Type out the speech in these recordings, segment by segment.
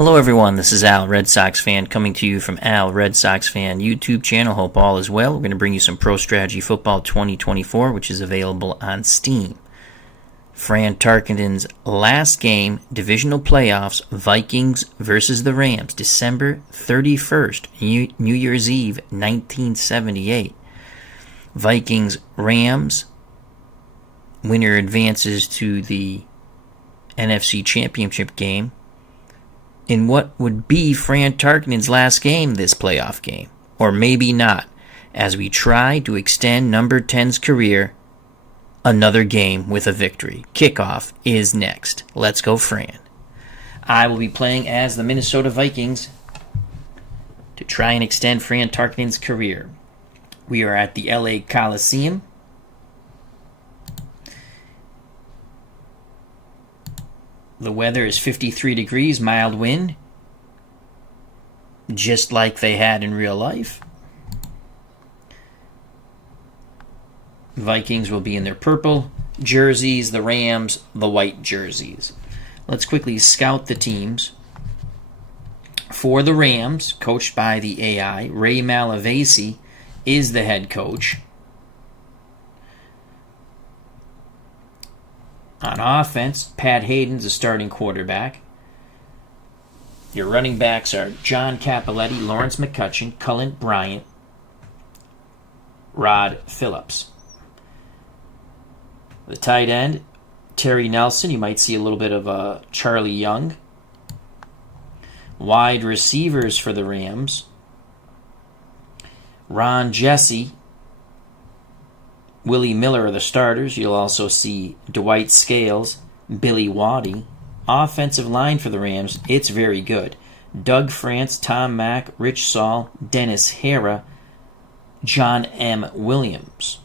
Hello everyone, this is Al, Red Sox fan, coming to you from Al, Red Sox fan YouTube channel. Hope all is well. We're going to bring you some Pro Strategy Football 2024, which is available on Steam. Fran Tarkenton's last game, Divisional Playoffs, Vikings versus the Rams, December 31st, New Year's Eve, 1978. Vikings-Rams, winner advances to the NFC Championship game in what would be Fran Tarkenton's last game this playoff game, or maybe not, as we try to extend number 10's career another game with a victory. Kickoff is next. Let's go, Fran. I will be playing as the Minnesota Vikings to try and extend Fran Tarkenton's career. We are at the LA Coliseum. The weather is 53 degrees, mild wind, just like they had in real life. Vikings will be in their purple jerseys, the Rams, the white jerseys. Let's quickly scout the teams. For the Rams, coached by the AI, Ray Malavasi is the head coach. On offense, Pat Hayden's the starting quarterback. Your running backs are John Cappelletti, Lawrence McCutcheon, Cullen Bryant, Rod Phillips. The tight end, Terry Nelson. You might see a little bit of Charlie Young. Wide receivers for the Rams, Ron Jesse, Willie Miller are the starters. You'll also see Dwight Scales, Billy Waddy. Offensive line for the Rams, it's very good. Doug France, Tom Mack, Rich Saul, Dennis Hara, John M. Williams.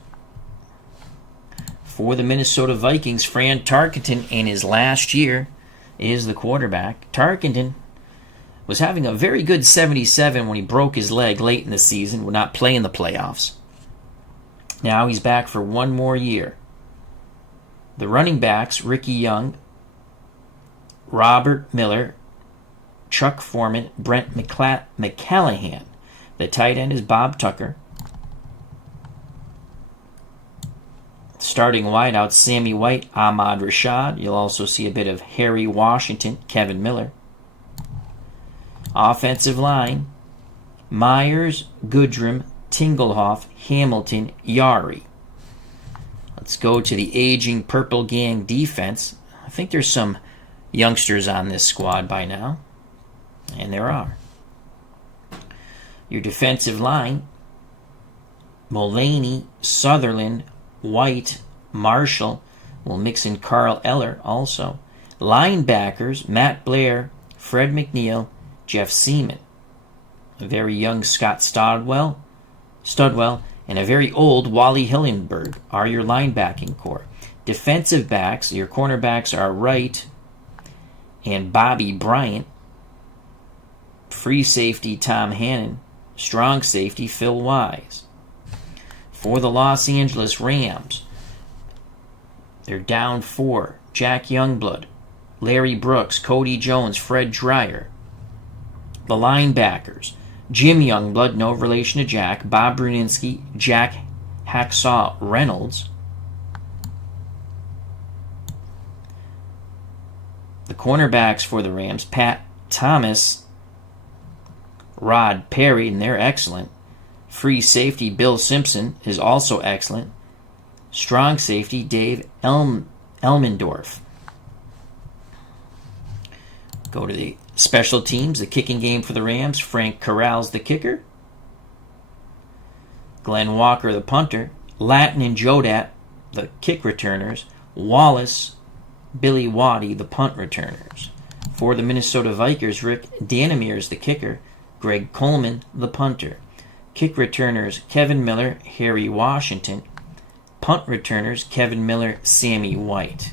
For the Minnesota Vikings, Fran Tarkenton in his last year is the quarterback. Tarkenton was having a very good 77 when he broke his leg late in the season, would not play in the playoffs. Now he's back for one more year. The running backs, Ricky Young, Robert Miller, Chuck Foreman, Brent McCallahan. The tight end is Bob Tucker. Starting wideouts, Sammy White, Ahmad Rashad. You'll also see a bit of Harry Washington, Kevin Miller. Offensive line, Myers, Goodrum, Tingelhoff, Hamilton, Yari. Let's go to the aging Purple Gang defense. I think there's some youngsters on this squad by now, and there are. Your defensive line, Mullaney, Sutherland, White, Marshall. We'll mix in Carl Eller also. Linebackers, Matt Blair, Fred McNeil, Jeff Seaman. A very young Scott Studwell, and a very old Wally Hillenberg are your linebacking core. Defensive backs, your cornerbacks are Wright and Bobby Bryant. Free safety, Tom Hannon. Strong safety, Phil Wise. For the Los Angeles Rams, they're down 4. Jack Youngblood, Larry Brooks, Cody Jones, Fred Dreyer. The linebackers, Jim Youngblood, no relation to Jack, Bob Bruninsky, Jack Hacksaw Reynolds. The cornerbacks for the Rams, Pat Thomas, Rod Perry, and they're excellent. Free safety, Bill Simpson, is also excellent. Strong safety, Dave Elmendorf. Go to the special teams, the kicking game for the Rams, Frank Corral's the kicker. Glenn Walker, the punter. Latin and Jodat, the kick returners. Wallace, Billy Waddy, the punt returners. For the Minnesota Vikings, Rick Dannemere is the kicker. Greg Coleman, the punter. Kick returners, Kevin Miller, Harry Washington. Punt returners, Kevin Miller, Sammy White.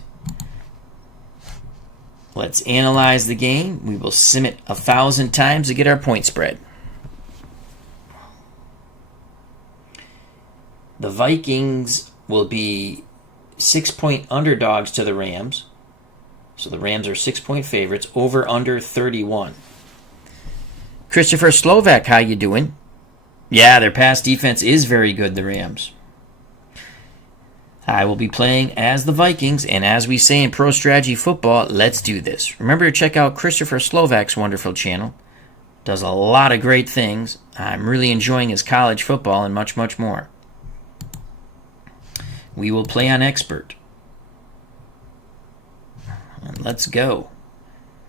Let's analyze the game. We will sim it 1,000 times to get our point spread. The Vikings will be 6-point underdogs to the Rams. So the Rams are 6-point favorites, over under 31. Christopher Slovak, how you doing? Yeah, their pass defense is very good, the Rams. I will be playing as the Vikings, and as we say in Pro Strategy Football, let's do this. Remember to check out Christopher Slovak's wonderful channel. Does a lot of great things. I'm really enjoying his college football and much, much more. We will play on Expert. And let's go.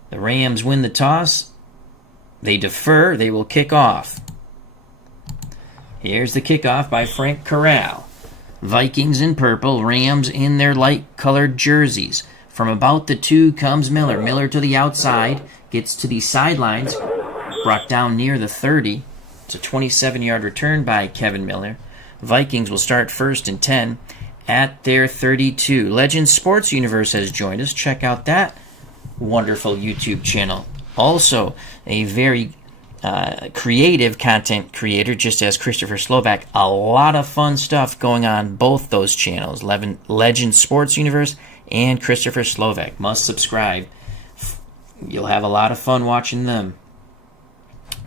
The Rams win the toss. They defer. They will kick off. Here's the kickoff by Frank Corral. Vikings in purple, Rams in their light-colored jerseys. From about the 2 comes Miller. Miller to the outside, gets to the sidelines, brought down near the 30. It's a 27-yard return by Kevin Miller. Vikings will start 1st and 10 at their 32. Legends Sports Universe has joined us. Check out that wonderful YouTube channel. Also, a very creative content creator, just as Christopher Slovak. A lot of fun stuff going on both those channels, Legend Sports Universe and Christopher Slovak. Must subscribe. You'll have a lot of fun watching them.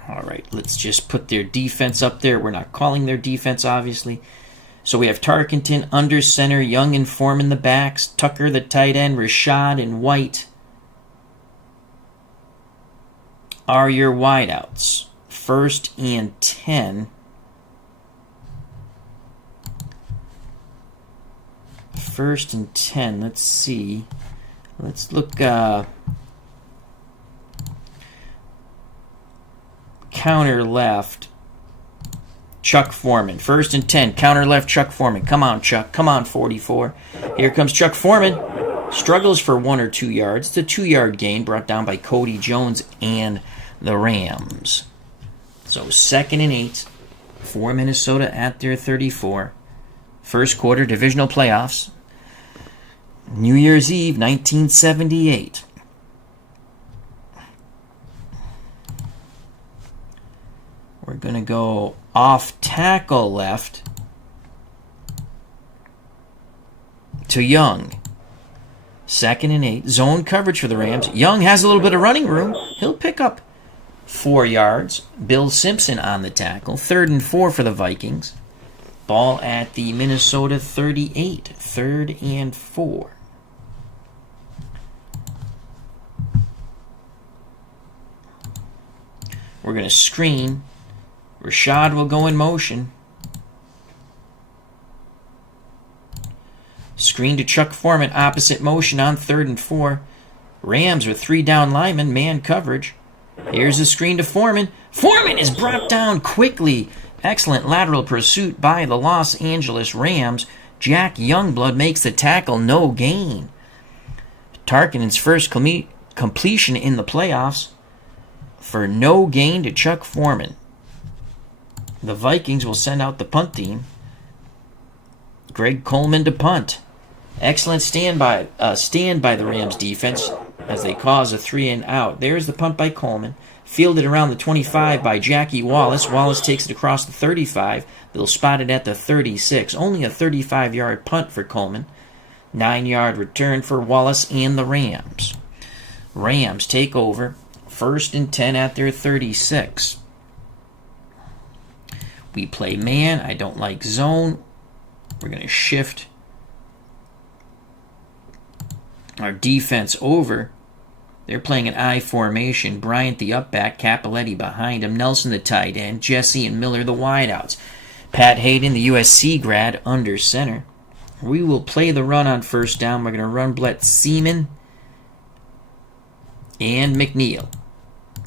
All right, let's just put their defense up there. We're not calling their defense, obviously. So we have Tarkenton under center, Young and Form in the backs, Tucker the tight end, Rashad and White are your wideouts. 1st and 10. 1st and 10. Let's see. Let's look. Counter left. Chuck Foreman. 1st and 10. Counter left, Chuck Foreman. Come on, Chuck. Come on, 44. Here comes Chuck Foreman. Struggles for 1 or 2 yards. It's a 2-yard gain brought down by Cody Jones and the Rams. So 2nd and 8 for Minnesota at their 34. First quarter, divisional playoffs. New Year's Eve, 1978. We're going to go off tackle left to Young. 2nd and 8. Zone coverage for the Rams. Young has a little bit of running room. He'll pick up 4 yards. Bill Simpson on the tackle. 3rd and 4 for the Vikings. Ball at the Minnesota 38. 3rd and 4. We're going to screen. Rashad will go in motion. Screen to Chuck Foreman, opposite motion on 3rd and 4. Rams with 3 down linemen, man coverage. Here's a screen to Foreman. Foreman is brought down quickly. Excellent lateral pursuit by the Los Angeles Rams. Jack Youngblood makes the tackle, no gain. Tarkenton's first completion in the playoffs for no gain to Chuck Foreman. The Vikings will send out the punt team. Greg Coleman to punt. Excellent stand by the Rams defense as they cause a 3 and out. There's the punt by Coleman. Fielded around the 25 by Jackie Wallace. Wallace takes it across the 35. They'll spot it at the 36. Only a 35-yard punt for Coleman. 9-yard return for Wallace and the Rams. Rams take over. 1st and 10 at their 36. We play man. I don't like zone. We're going to shift our defense over. They're playing an I formation. Bryant the up back, Capoletti behind him, Nelson the tight end, Jesse and Miller the wideouts. Pat Hayden, the USC grad, under center. We will play the run on 1st down. We're going to run blitz Seaman and McNeil.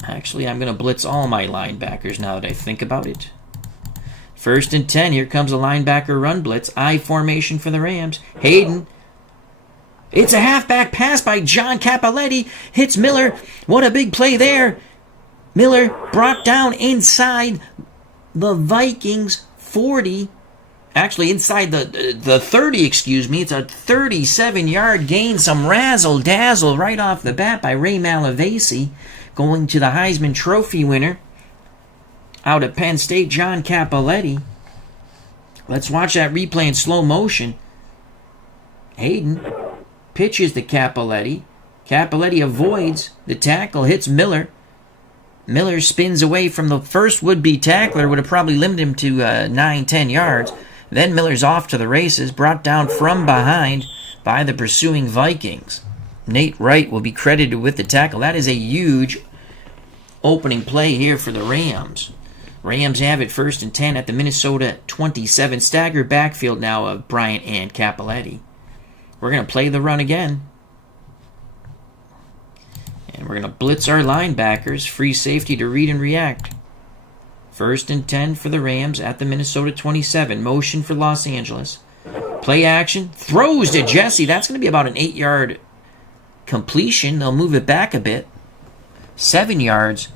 Actually, I'm going to blitz all my linebackers now that I think about it. 1st and 10. Here comes a linebacker run blitz. I formation for the Rams. Hayden. It's a halfback pass by John Capoletti. Hits Miller. What a big play there. Miller brought down inside the Vikings 40. Actually, inside the 30, excuse me. It's a 37-yard gain. Some razzle-dazzle right off the bat by Ray Malavasi. Going to the Heisman Trophy winner out at Penn State, John Capoletti. Let's watch that replay in slow motion. Hayden pitches to Capoletti. Capoletti avoids the tackle, hits Miller. Miller spins away from the first would-be tackler, would have probably limited him to 9-10 yards. Then Miller's off to the races, brought down from behind by the pursuing Vikings. Nate Wright will be credited with the tackle. That is a huge opening play here for the Rams. Rams have it 1st and 10 at the Minnesota 27. Staggered backfield now of Bryant and Cappelletti. We're going to play the run again. And we're going to blitz our linebackers. Free safety to read and react. 1st and 10 for the Rams at the Minnesota 27. Motion for Los Angeles. Play action. Throws to Jesse. That's going to be about an 8-yard completion. They'll move it back a bit. 7 yards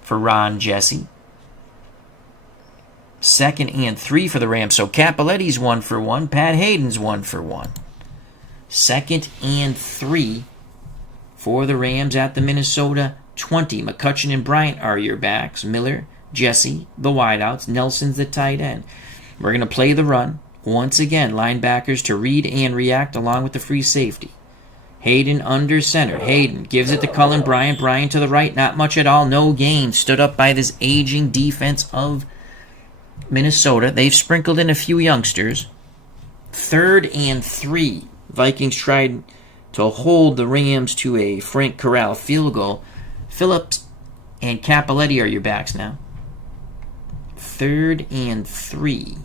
for Ron Jesse. 2nd and 3 for the Rams. So Cappelletti's 1 for 1. Pat Hayden's 1 for 1. 2nd and 3 for the Rams at the Minnesota 20. McCutcheon and Bryant are your backs. Miller, Jesse, the wideouts. Nelson's the tight end. We're going to play the run. Once again, linebackers to read and react along with the free safety. Hayden under center. Hayden gives it to Cullen Bryant. Bryant to the right. Not much at all. No gain. Stood up by this aging defense of Minnesota. They've sprinkled in a few youngsters. 3rd and 3. Vikings tried to hold the Rams to a Frank Corral field goal. Phillips and Cappelletti are your backs now. 3rd and 3.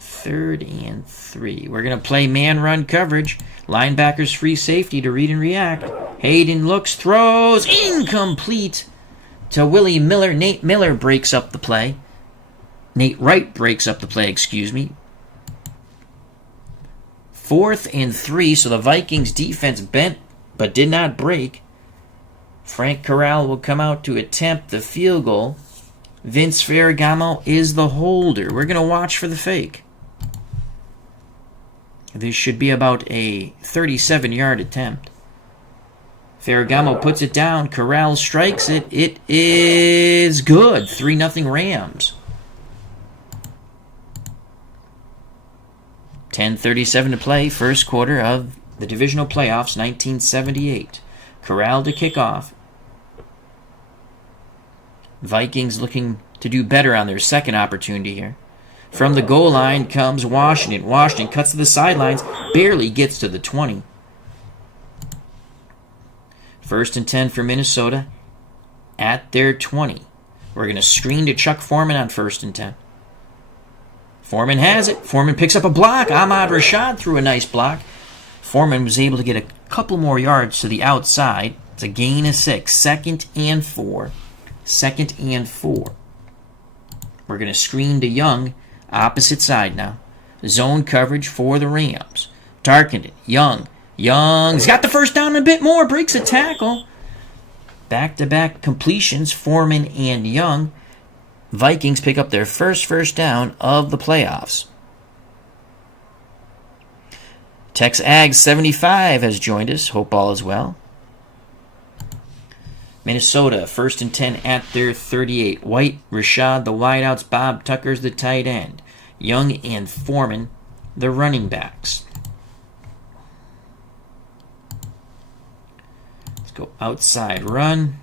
3rd and 3. We're going to play man-run coverage. Linebackers free safety to read and react. Hayden looks, throws, incomplete to Willie Miller. Nate Miller breaks up the play. Nate Wright breaks up the play, excuse me. 4th and 3, so the Vikings defense bent but did not break. Frank Corral will come out to attempt the field goal. Vince Ferragamo is the holder. We're going to watch for the fake. This should be about a 37-yard attempt. Ferragamo puts it down. Corral strikes it. It is good. 3-0 Rams. 10:37 to play. First quarter of the Divisional Playoffs, 1978. Corral to kick off. Vikings looking to do better on their second opportunity here. From the goal line comes Washington. Washington cuts to the sidelines, barely gets to the 20. 1st and 10 for Minnesota at their 20. We're going to screen to Chuck Foreman on 1st and 10. Foreman has it. Foreman picks up a block. Ahmad Rashad threw a nice block. Foreman was able to get a couple more yards to the outside. It's a gain of 6. 2nd and 4. 2nd and 4. We're going to screen to Young. Opposite side now. Zone coverage for the Rams. Tarkenton. Young's got the first down and a bit more. Breaks a tackle. Back-to-back completions. Foreman and Young. Vikings pick up their first down of the playoffs. Tex Ag 75 has joined us. Hope all is well. Minnesota, 1st and 10 at their 38. White, Rashad, the wideouts. Bob Tucker's the tight end. Young and Foreman, the running backs. Let's go outside run.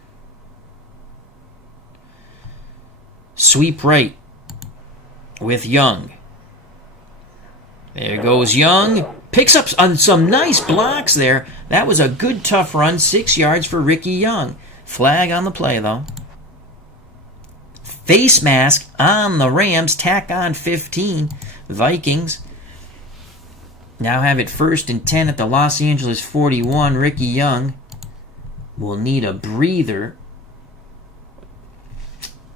Sweep right with Young. There goes Young. Picks up on some nice blocks there. That was a good, tough run. 6 yards for Ricky Young. Flag on the play, though. Face mask on the Rams. Tack on 15. Vikings now have it 1st and 10 at the Los Angeles 41. Ricky Young will need a breather.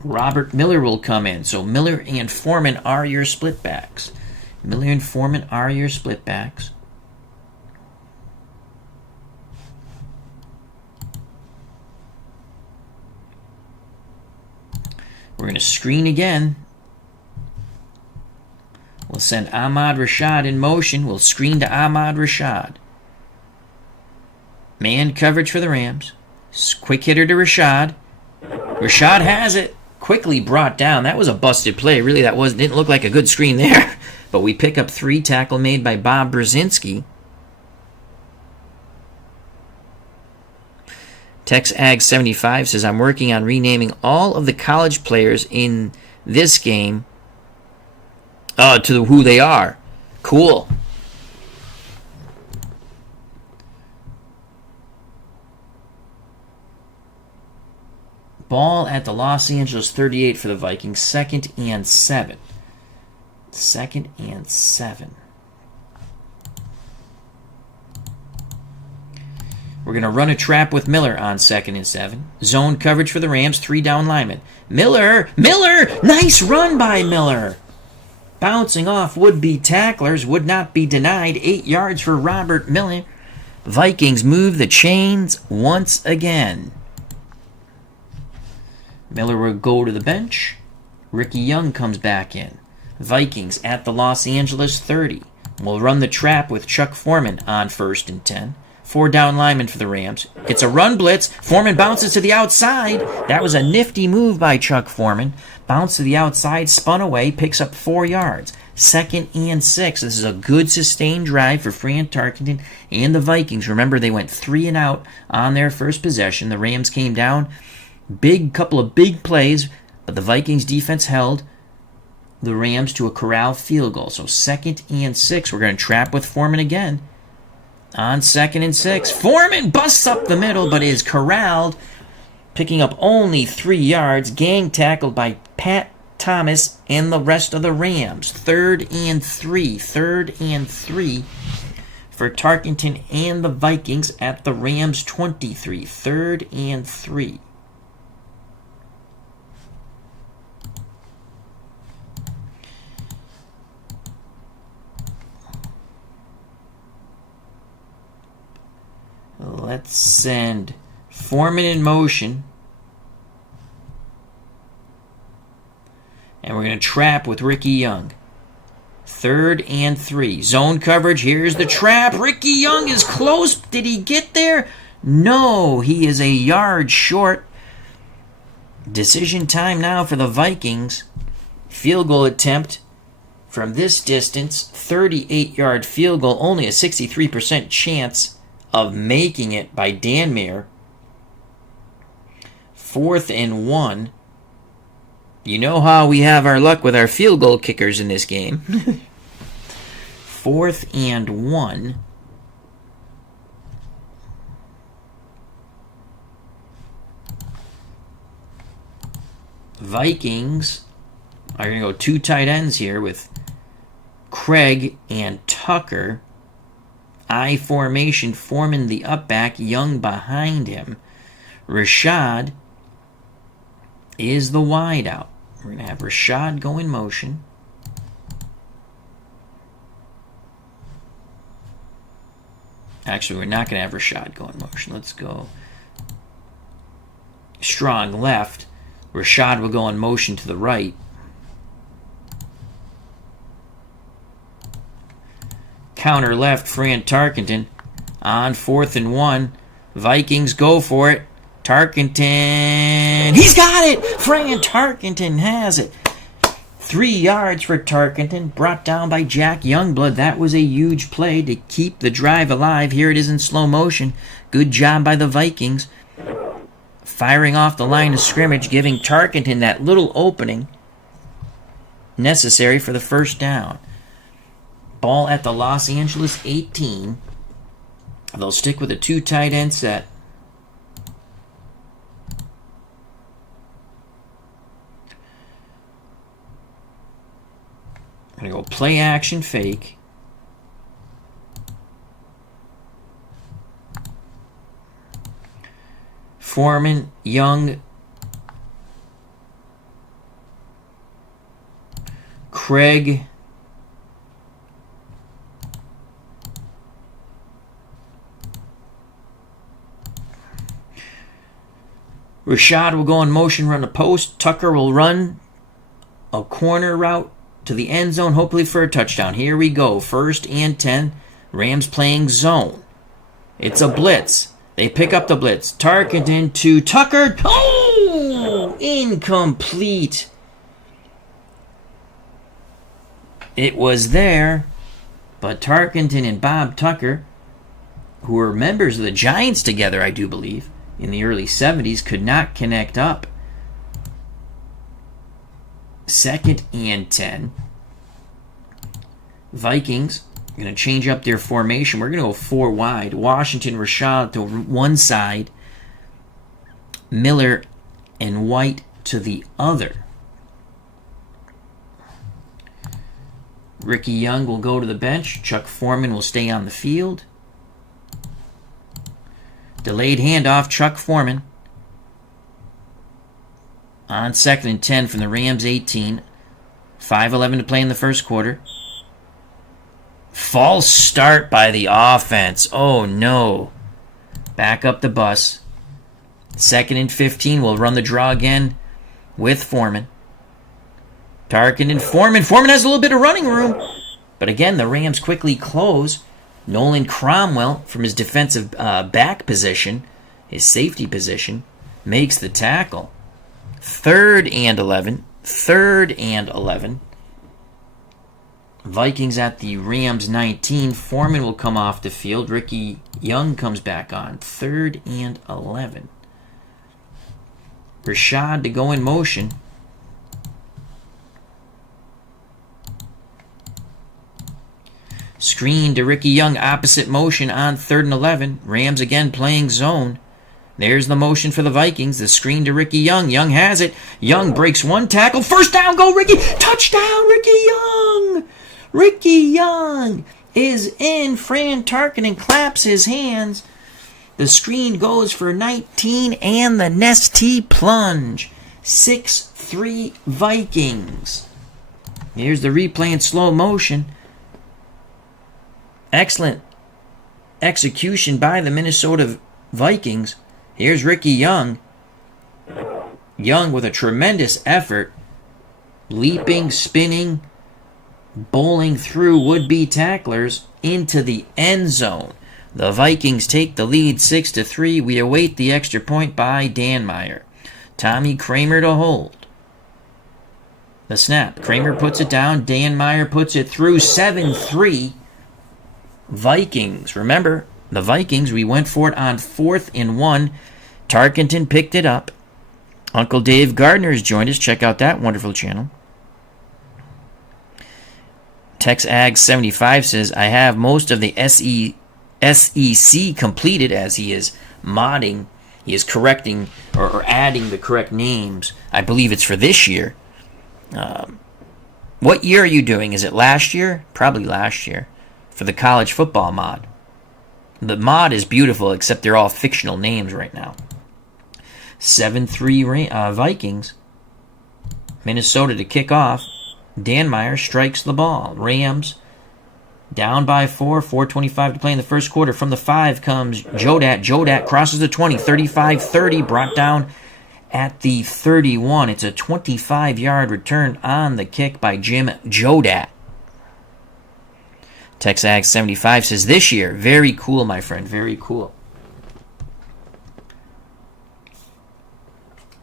Robert Miller will come in. So Miller and Foreman are your split backs. Miller and Foreman are your split backs. We're going to screen again. We'll send Ahmad Rashad in motion. We'll screen to Ahmad Rashad. Man coverage for the Rams. Quick hitter to Rashad. Rashad has it. Quickly brought down. That was a busted play. Really, didn't look like a good screen there. But we pick up 3. Tackle made by Bob Brzezinski. TexAg75 says, I'm working on renaming all of the college players in this game to who they are. Cool. Ball at the Los Angeles 38 for the Vikings. 2nd and 7. 2nd and 7. We're going to run a trap with Miller on 2nd and 7. Zone coverage for the Rams. 3 down linemen. Miller! Nice run by Miller. Bouncing off would-be tacklers. Would not be denied. 8 yards for Robert Miller. Vikings move the chains once again. Miller will go to the bench. Ricky Young comes back in. Vikings at the Los Angeles 30. We'll run the trap with Chuck Foreman on 1st and 10. 4 down linemen for the Rams. It's a run blitz. Foreman bounces to the outside. That was a nifty move by Chuck Foreman. Bounced to the outside, spun away, picks up 4 yards. 2nd and 6. This is a good sustained drive for Fran Tarkenton and the Vikings. Remember, they went 3 and out on their first possession. The Rams came down. Couple of big plays, but the Vikings defense held the Rams to a corral field goal. So 2nd and 6. We're going to trap with Foreman again. On 2nd and 6. Foreman busts up the middle, but is corralled, picking up only 3 yards. Gang tackled by Pat Thomas and the rest of the Rams. 3rd and 3. 3rd and 3 for Tarkenton and the Vikings at the Rams 23. 3rd and 3. Let's send Foreman in motion. And we're going to trap with Ricky Young. 3rd and 3. Zone coverage. Here's the trap. Ricky Young is close. Did he get there? No, he is a yard short. Decision time now for the Vikings. Field goal attempt from this distance. 38-yard field goal. Only a 63% chance of making it by Danmere. 4th and 1. You know how we have our luck with our field goal kickers in this game. 4th and 1. Vikings are going to go 2 tight ends here with Craig and Tucker. I formation, Foreman the up back, Young behind him. Rashad is the wide out. We're going to have Rashad go in motion. Actually, we're not going to have Rashad go in motion. Let's go strong left. Rashad will go in motion to the right. Counter left, Fran Tarkenton on 4th and 1. Vikings go for it. Tarkenton. He's got it! Fran Tarkenton has it. 3 yards for Tarkenton, brought down by Jack Youngblood. That was a huge play to keep the drive alive. Here it is in slow motion. Good job by the Vikings. Firing off the line of scrimmage, giving Tarkenton that little opening necessary for the first down. Ball at the Los Angeles 18. They'll stick with a 2 tight end set. I'm going to go play action fake. Foreman, Young, Craig, Rashad will go in motion, run a post. Tucker will run a corner route to the end zone, hopefully for a touchdown. Here we go. 1st and 10. Rams playing zone. It's a blitz. They pick up the blitz. Tarkenton to Tucker. Oh! Incomplete. It was there, but Tarkenton and Bob Tucker, who were members of the Giants together, I do believe, in the early 70s, could not connect up. 2nd and 10. Vikings going to change up their formation. We're going to go 4 wide. Washington, Rashad to one side. Miller and White to the other. Ricky Young will go to the bench. Chuck Foreman will stay on the field. Delayed handoff, Chuck Foreman. On 2nd and 10 from the Rams 18. 5:11 to play in the first quarter. False start by the offense. Oh no. Back up the bus. 2nd and 15. We'll run the draw again with Foreman. Tarkenton, Foreman. Foreman has a little bit of running room. But again, the Rams quickly close. Nolan Cromwell, from his defensive back position, his safety position, makes the tackle. 3rd and 11. 3rd and 11. Vikings at the Rams 19. Foreman will come off the field. Ricky Young comes back on. 3rd and 11. Rashad to go in motion. Screen to Ricky Young, opposite motion on 3rd and 11. Rams again playing zone. There's the motion for the Vikings. The screen to Ricky Young. Young has it. Young breaks one tackle. First down, go Ricky. Touchdown, Ricky Young. Ricky Young is in. Fran Tarkenton claps his hands. The screen goes for 19 and the Nestea plunge. 6-3 Vikings. Here's the replay in slow motion. Excellent execution by the Minnesota Vikings. Here's Ricky Young. Young with a tremendous effort. Leaping, spinning, bowling through would-be tacklers into the end zone. The Vikings take the lead 6-3. We await the extra point by Dan Meyer. Tommy Kramer to hold. The snap. Kramer puts it down. Dan Meyer puts it through. 7-3. Vikings. Remember, the Vikings, we went for it on 4th and 1. Tarkenton picked it up. Uncle Dave Gardner has joined us. Check out that wonderful channel. TexAg75 says, I have most of the SEC completed, as he is modding. He is correcting or adding the correct names. I believe it's for this year. What year are you doing? Is it last year? Probably last year. For the college football mod. The mod is beautiful, except they're all fictional names right now. 7-3 Vikings. Minnesota to kick off. Dan Meyer strikes the ball. Rams down by 4. 4:25 to play in the first quarter. From the 5 comes Jodat. Jodat crosses the 20. 35-30. Brought down at the 31. It's a 25-yard return on the kick by Jim Jodat. TexAg75 says, this year, very cool, my friend, very cool.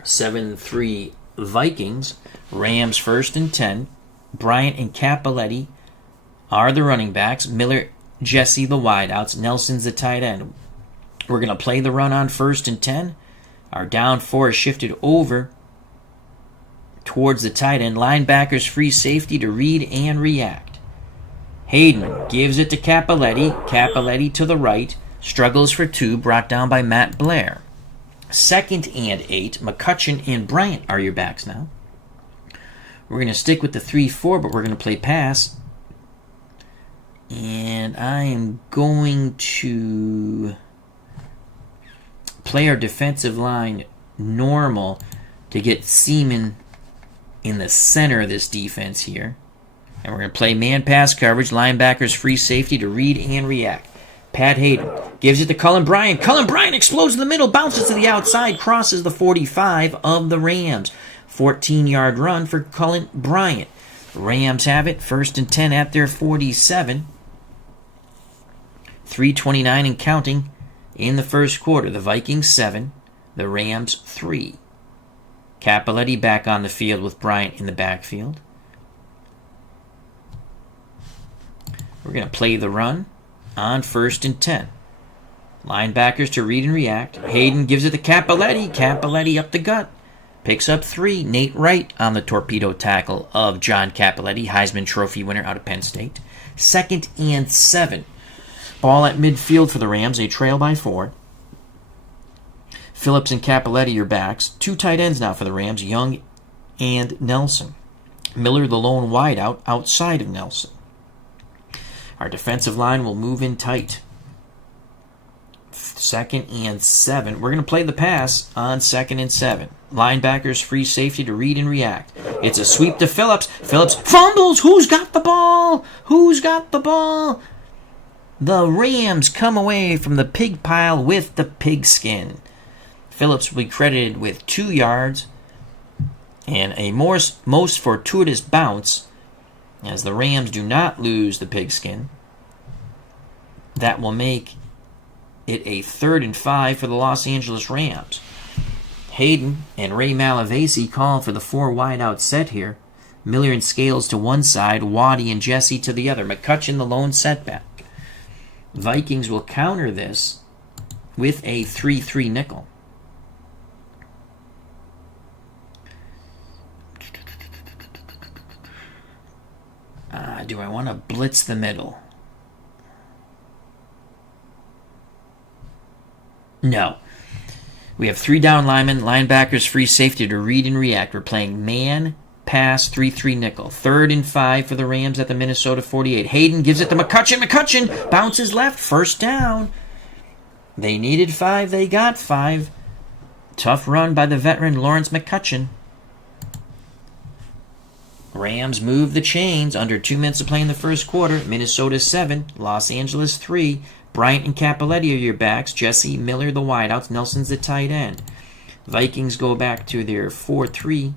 7-3 Vikings. Rams 1st and 10. Bryant and Cappelletti are the running backs. Miller, Jesse the wideouts. Nelson's the tight end. We're going to play the run on 1st and 10. Our down 4 is shifted over towards the tight end. Linebackers free safety to read and react. Hayden gives it to Cappelletti. Cappelletti to the right. Struggles for 2. Brought down by Matt Blair. 2nd and 8. McCutcheon and Bryant are your backs now. We're going to stick with the 3-4, but we're going to play pass. And I am going to play our defensive line normal to get Seaman in the center of this defense here. And we're going to play man-pass coverage, linebackers, free safety to read and react. Pat Hayden gives it to Cullen Bryant. Cullen Bryant explodes in the middle, bounces to the outside, crosses the 45 of the Rams. 14-yard run for Cullen Bryant. Rams have it, 1st and 10 at their 47. 3:29 and counting in the first quarter. The Vikings 7, the Rams 3. Cappelletti back on the field with Bryant in the backfield. We're going to play the run on 1st and 10. Linebackers to read and react. Hayden gives it to Cappelletti. Cappelletti up the gut. Picks up 3. Nate Wright on the torpedo tackle of John Cappelletti, Heisman Trophy winner out of Penn State. 2nd and 7. Ball at midfield for the Rams. They trail by 4. Phillips and Cappelletti, your backs. 2 tight ends now for the Rams, Young and Nelson. Miller, the lone wideout, outside of Nelson. Our defensive line will move in tight. 2nd and 7. We're going to play the pass on 2nd and 7. Linebackers free safety to read and react. It's a sweep to Phillips. Phillips fumbles. Who's got the ball? Who's got the ball? The Rams come away from the pig pile with the pigskin. Phillips will be credited with 2 yards and a most fortuitous bounce, as the Rams do not lose the pigskin. That will make it a 3rd and 5 for the Los Angeles Rams. Hayden and Ray Malavasi call for the 4 wideout set here. Miller and Scales to one side, Waddy and Jesse to the other. McCutcheon the lone setback. Vikings will counter this with a 3-3 nickel. Do I want to blitz the middle? No. We have 3 down linemen, linebackers, free safety to read and react. We're playing man, pass, 3-3 nickel. 3rd and 5 for the Rams at the Minnesota 48. Hayden gives it to McCutcheon. McCutcheon bounces left. 1st down. They needed 5. They got 5. Tough run by the veteran Lawrence McCutcheon. Rams move the chains. Under 2 minutes to play in the first quarter. Minnesota 7, Los Angeles 3. Bryant and Cappelletti are your backs. Jesse, Miller the wideouts. Nelson's the tight end. Vikings go back to their 4-3.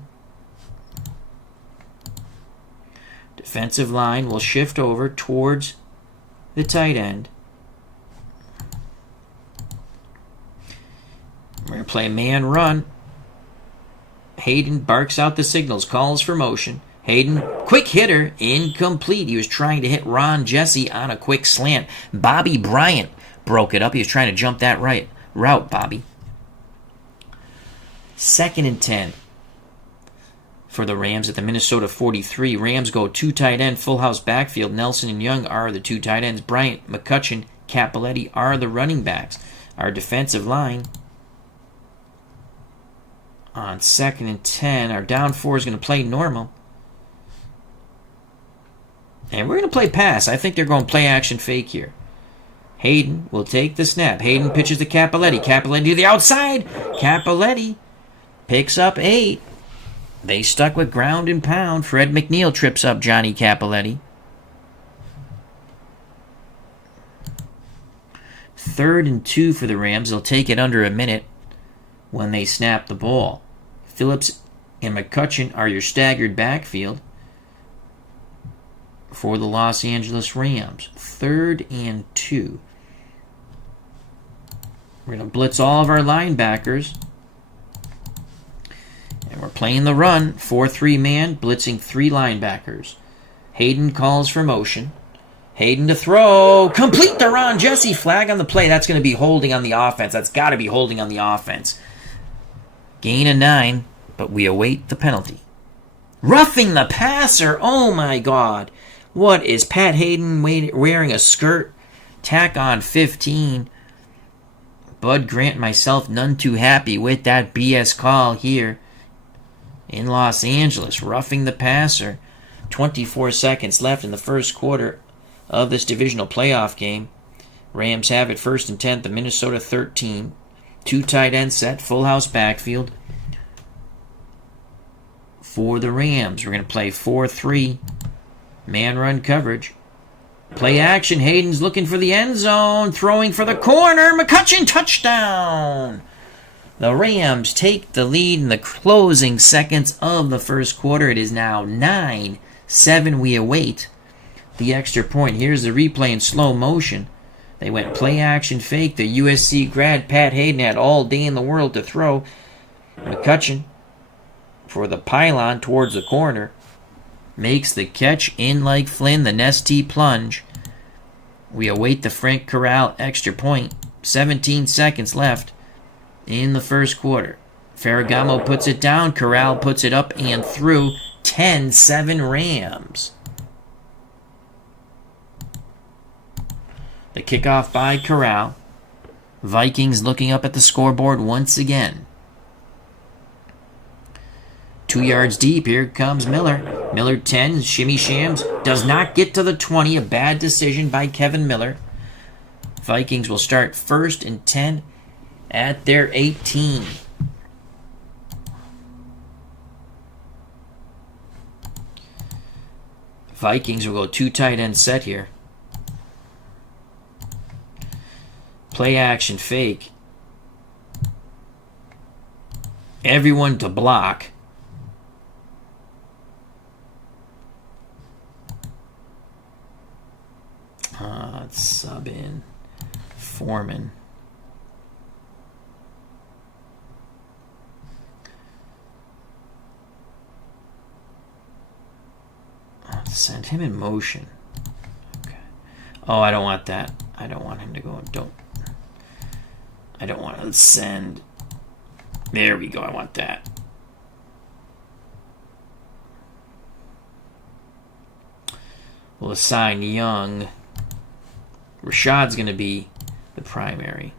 Defensive line will shift over towards the tight end. We're going to play man run. Hayden barks out the signals, calls for motion. Hayden, quick hitter, incomplete. He was trying to hit Ron Jesse on a quick slant. Bobby Bryant broke it up. He was trying to jump that route, Bobby. 2nd and 10 for the Rams at the Minnesota 43. Rams go 2 tight end, full house backfield. Nelson and Young are the 2 tight ends. Bryant, McCutcheon, Cappelletti are the running backs. Our defensive line on 2nd and 10. Our down 4 is going to play normal. And we're going to play pass. I think they're going to play action fake here. Hayden will take the snap. Hayden pitches to Cappelletti. Cappelletti to the outside. Cappelletti picks up 8. They stuck with ground and pound. Fred McNeil trips up Johnny Cappelletti. 3rd and 2 for the Rams. They'll take it under a minute when they snap the ball. Phillips and McCutcheon are your staggered backfield for the Los Angeles Rams. 3rd and 2. We're going to blitz all of our linebackers. And we're playing the run. 4-3 man, blitzing 3 linebackers. Hayden calls for motion. Hayden to throw. Complete to Ron Jesse. Flag on the play. That's going to be holding on the offense. That's got to be holding on the offense. Gain of 9, but we await the penalty. Roughing the passer. Oh my God. What is Pat Hayden wearing a skirt? Tack on 15. Bud Grant and myself none too happy with that BS call here in Los Angeles. Roughing the passer. 24 seconds left in the first quarter of this divisional playoff game. Rams have it 1st and 10, the Minnesota 13. 2 tight end set, full house backfield for the Rams. We're going to play 4-3. Man run coverage. Play action. Hayden's looking for the end zone. Throwing for the corner. McCutcheon touchdown. The Rams take the lead in the closing seconds of the first quarter. It is now 9-7. We await the extra point. Here's the replay in slow motion. They went play action fake. The USC grad Pat Hayden had all day in the world to throw. McCutcheon for the pylon towards the corner. Makes the catch in like Flynn, the Nestea plunge. We await the Frank Corral extra point. 17 seconds left in the first quarter. Ferragamo puts it down. Corral puts it up and through. 10-7 Rams. The kickoff by Corral. Vikings looking up at the scoreboard once again. 2 yards deep. Here comes Miller. Miller 10. Shimmy shams. Does not get to the 20. A bad decision by Kevin Miller. Vikings will start 1st and 10 at their 18. Vikings will go 2 tight end set here. Play action fake. Everyone to block. Let's sub in Foreman. Send him in motion. Okay. Oh, I don't want that. I don't want him to go. I don't want to send. There we go. I want that. We'll assign Young. Rashad's going to be the primary.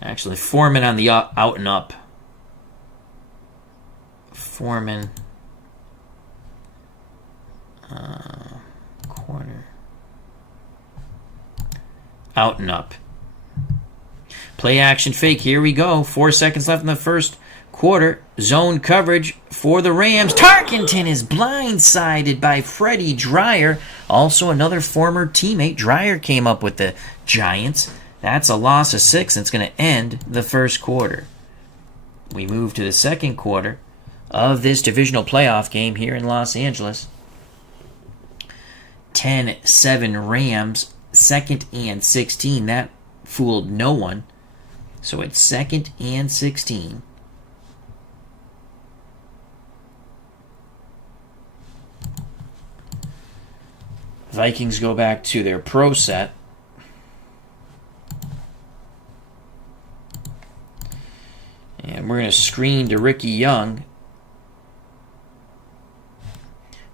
Actually, Foreman on the out and up. Foreman. Corner. Out and up. Play action fake. Here we go. 4 seconds left in the first quarter. Zone coverage for the Rams. Tarkenton is blindsided by Freddie Dreyer. Also another former teammate. Dreyer came up with the Giants. That's a loss of 6, and it's going to end the first quarter. We move to the second quarter of this divisional playoff game here in Los Angeles. 10-7 Rams, 2nd and 16. That fooled no one. So it's 2nd and 16. Vikings go back to their pro set. And we're going to screen to Ricky Young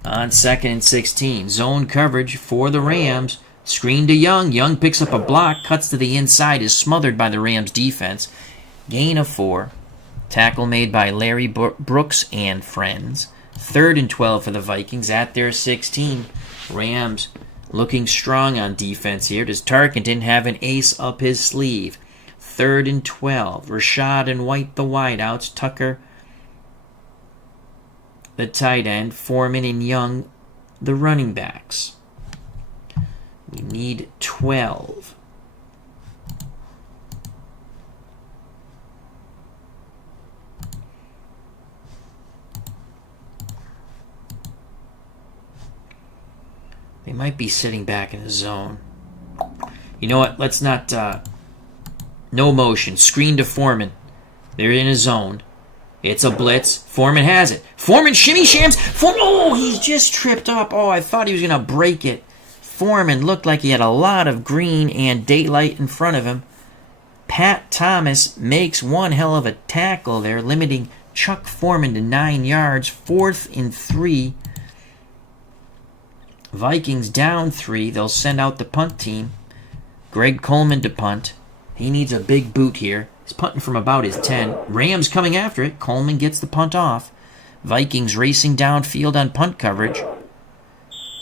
on 2nd and 16. Zone coverage for the Rams. Screen to Young. Young picks up a block, cuts to the inside, is smothered by the Rams defense. Gain of 4. Tackle made by Larry Brooks and friends. 3rd and 12 for the Vikings at their 16. Rams looking strong on defense here. Does Tarkenton have an ace up his sleeve? 3rd and 12. Rashad and White, the wideouts. Tucker, the tight end. Foreman and Young, the running backs. We need 12. They might be sitting back in the zone. You know what? Let's not... no motion. Screen to Foreman. They're in a zone. It's a blitz. Foreman has it. Foreman shimmy shams. Oh, he's just tripped up. Oh, I thought he was going to break it. Foreman looked like he had a lot of green and daylight in front of him. Pat Thomas makes one hell of a tackle there, limiting Chuck Foreman to 9 yards. 4th and 3. Vikings down 3. They'll send out the punt team. Greg Coleman to punt. He needs a big boot here. He's punting from about his 10. Rams coming after it. Coleman gets the punt off. Vikings racing downfield on punt coverage.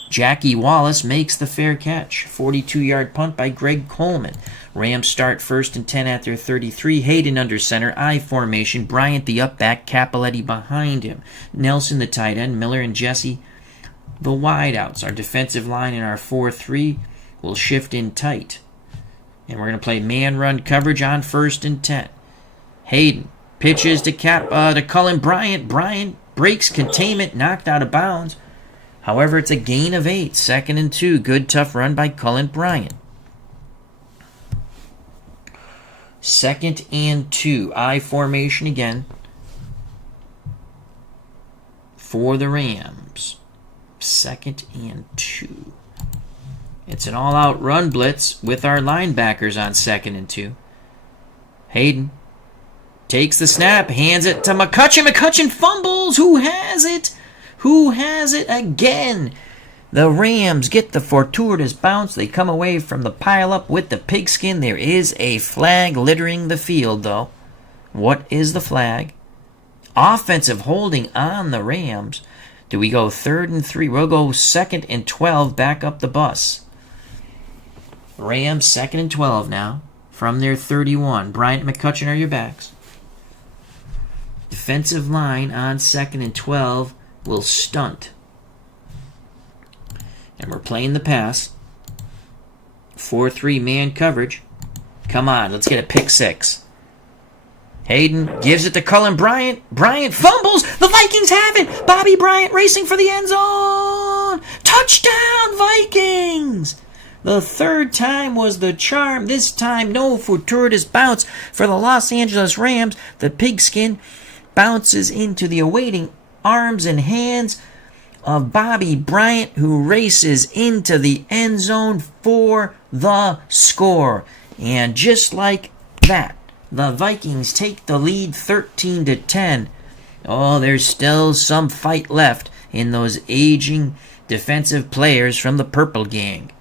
Jackie Wallace makes the fair catch. 42-yard punt by Greg Coleman. Rams start 1st and 10 at their 33. Hayden under center. I formation. Bryant the up back. Capoletti behind him. Nelson the tight end. Miller and Jesse the wideouts. Our defensive line in our 4-3 will shift in tight. And we're going to play man-run coverage on 1st and 10. Hayden pitches to Cullen Bryant. Bryant breaks containment, knocked out of bounds. However, it's a gain of 8. 2nd and 2. Good, tough run by Cullen Bryant. 2nd and 2. I formation again. for the Rams. 2nd and 2. It's an all-out run blitz with our linebackers on 2nd and 2. Hayden takes the snap, hands it to McCutcheon. McCutcheon fumbles. Who has it? Who has it again? The Rams get the fortuitous bounce. They come away from the pile-up with the pigskin. There is a flag littering the field, though. What is the flag? Offensive holding on the Rams. Do we go 3rd and 3? We'll go 2nd and 12, back up the bus. Rams 2nd and 12 now from their 31. Bryant, McCutcheon are your backs. Defensive line on 2nd and 12 will stunt. And we're playing the pass. 4-3 man coverage. Come on, let's get a pick 6. Hayden gives it to Cullen Bryant. Bryant fumbles. The Vikings have it. Bobby Bryant racing for the end zone. Touchdown, Vikings! The 3rd time was the charm. This time, no fortuitous bounce for the Los Angeles Rams. The pigskin bounces into the awaiting arms and hands of Bobby Bryant, who races into the end zone for the score. And just like that, the Vikings take the lead 13-10. Oh, there's still some fight left in those aging defensive players from the Purple Gang.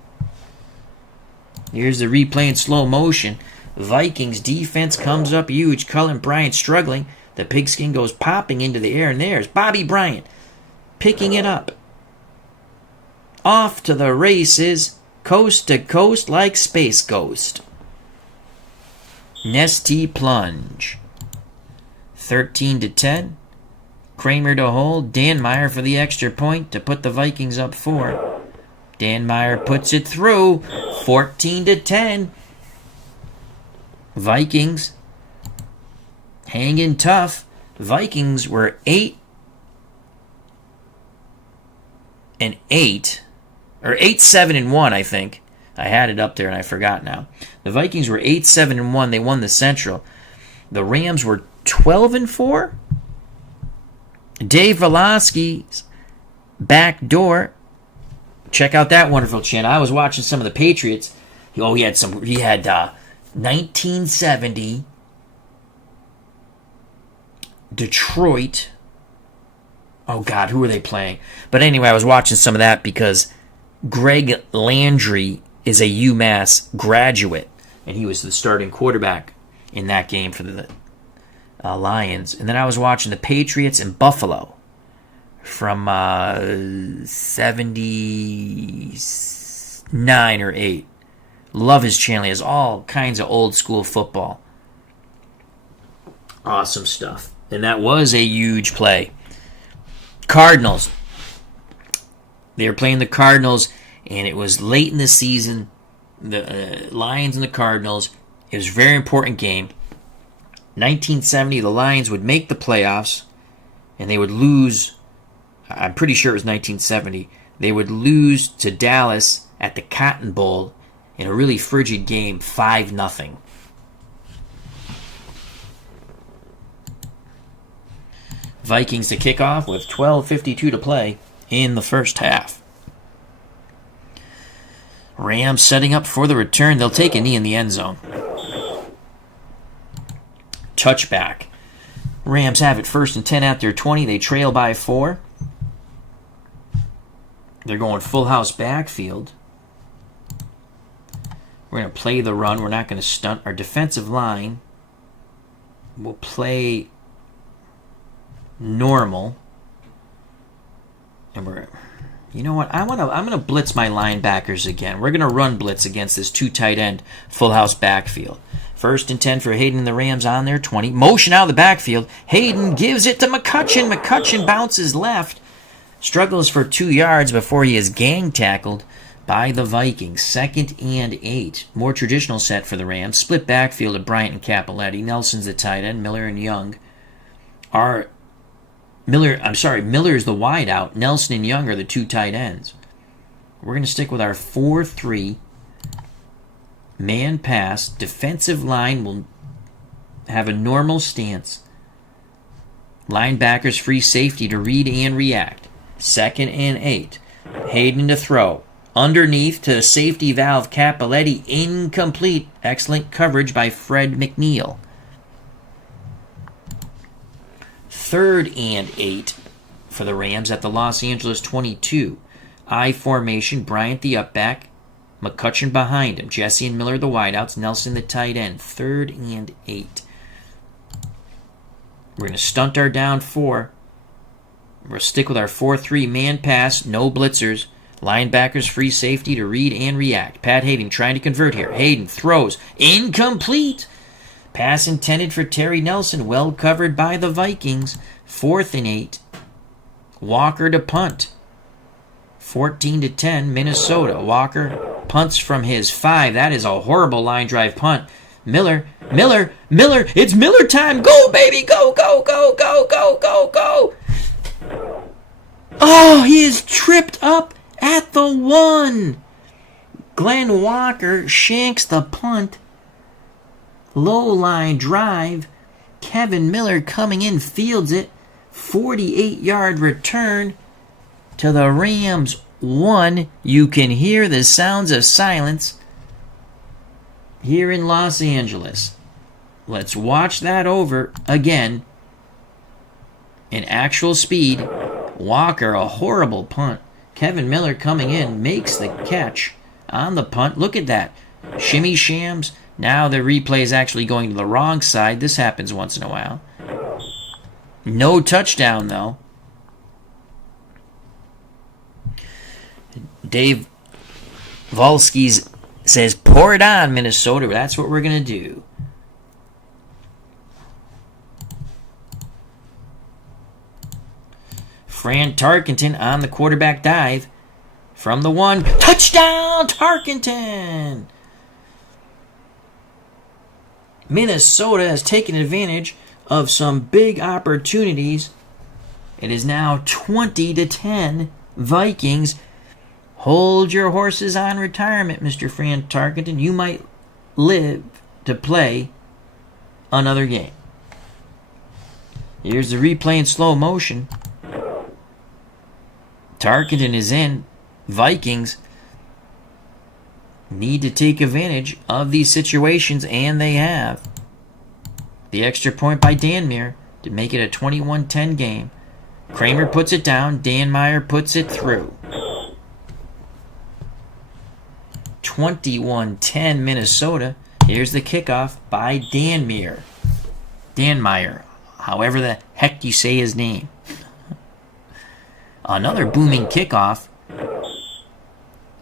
Here's the replay in slow motion. Vikings defense comes up huge. Cullen Bryant struggling. The pigskin goes popping into the air, and there's Bobby Bryant picking it up. Off to the races, coast to coast like Space Ghost. Nesty plunge. 13-10. Kramer to hold. Dan Meyer for the extra point to put the Vikings up 4. Dan Meyer puts it through. 14-10. Vikings hanging tough. Vikings were 8-8, or 8-7-1, I think. I had it up there and I forgot now. The Vikings were 8-7-1. They won the Central. The Rams were 12-4. Dave Velosky's back door. Check out that wonderful chin. I was watching some of the Patriots. He had 1970 Detroit. Oh God, who were they playing? But anyway, I was watching some of that because Greg Landry is a UMass graduate, and he was the starting quarterback in that game for the Lions. And then I was watching the Patriots and Buffalo from 79 or 8. Love his channel. He has all kinds of old school football. Awesome stuff. And that was a huge play. Cardinals. They were playing the Cardinals, and it was late in the season. The Lions and the Cardinals. It was a very important game. 1970, the Lions would make the playoffs, and they would lose. I'm pretty sure it was 1970. They would lose to Dallas at the Cotton Bowl in a really frigid game, 5-0. Vikings to kick off with 12:52 to play in the first half. Rams setting up for the return. They'll take a knee in the end zone. Touchback. Rams have it 1st and 10 at their 20. They trail by 4. They're going full house backfield. We're going to play the run. We're not going to stunt. Our defensive line will play normal. And you know what? I'm going to blitz my linebackers again. We're going to run blitz against this 2 tight end full house backfield. 1st and 10 for Hayden and the Rams on their 20. Motion out of the backfield. Hayden gives it to McCutcheon. McCutcheon bounces left. Struggles for 2 yards before he is gang tackled by the Vikings. 2nd and 8. More traditional set for the Rams. Split backfield of Bryant and Capoletti. Nelson's the tight end. Miller and Young Miller's the wide out. Nelson and Young are the 2 tight ends. We're going to stick with our 4-3 man pass. Defensive line will have a normal stance. Linebackers free safety to read and react. 2nd and 8. Hayden to throw. Underneath to safety valve Cappelletti. Incomplete. Excellent coverage by Fred McNeil. 3rd and 8 for the Rams at the Los Angeles 22. I formation. Bryant the up back. McCutcheon behind him. Jesse and Miller the wideouts. Nelson the tight end. 3rd and 8. We're going to stunt our down 4. We're going to stick with our 4-3 man pass. No blitzers. Linebackers free safety to read and react. Pat Hayden trying to convert here. Hayden throws. Incomplete. Pass intended for Terry Nelson. Well covered by the Vikings. 4th and 8. Walker to punt. 14-10 Minnesota. Walker punts from his 5. That is a horrible line drive punt. Miller, it's Miller time. Go, baby, go. Oh, he is tripped up at the 1. Glenn Walker shanks the punt. Low line drive. Kevin Miller coming in, fields it. 48-yard return to the Rams 1. You can hear the sounds of silence here in Los Angeles. Let's watch that over again. In actual speed. Walker, a horrible punt. Kevin Miller coming in, makes the catch on the punt. Look at that. Shimmy shams. Now the replay is actually going to the wrong side. This happens once in a while. No touchdown, though. Dave Volsky says, pour it on, Minnesota. That's what we're going to do. Fran Tarkenton on the quarterback dive. From the 1. Touchdown, Tarkenton! Minnesota has taken advantage of some big opportunities. It is now 20-10 Vikings. Hold your horses on retirement, Mr. Fran Tarkenton. You might live to play another game. Here's the replay in slow motion. Tarkenton is in. Vikings need to take advantage of these situations, and they have. The extra point by Danmeyer to make it a 21-10 game. Kramer puts it down. Danmeyer puts it through. 21-10 Minnesota. Here's the kickoff by Danmeyer. However the heck you say his name. Another booming kickoff.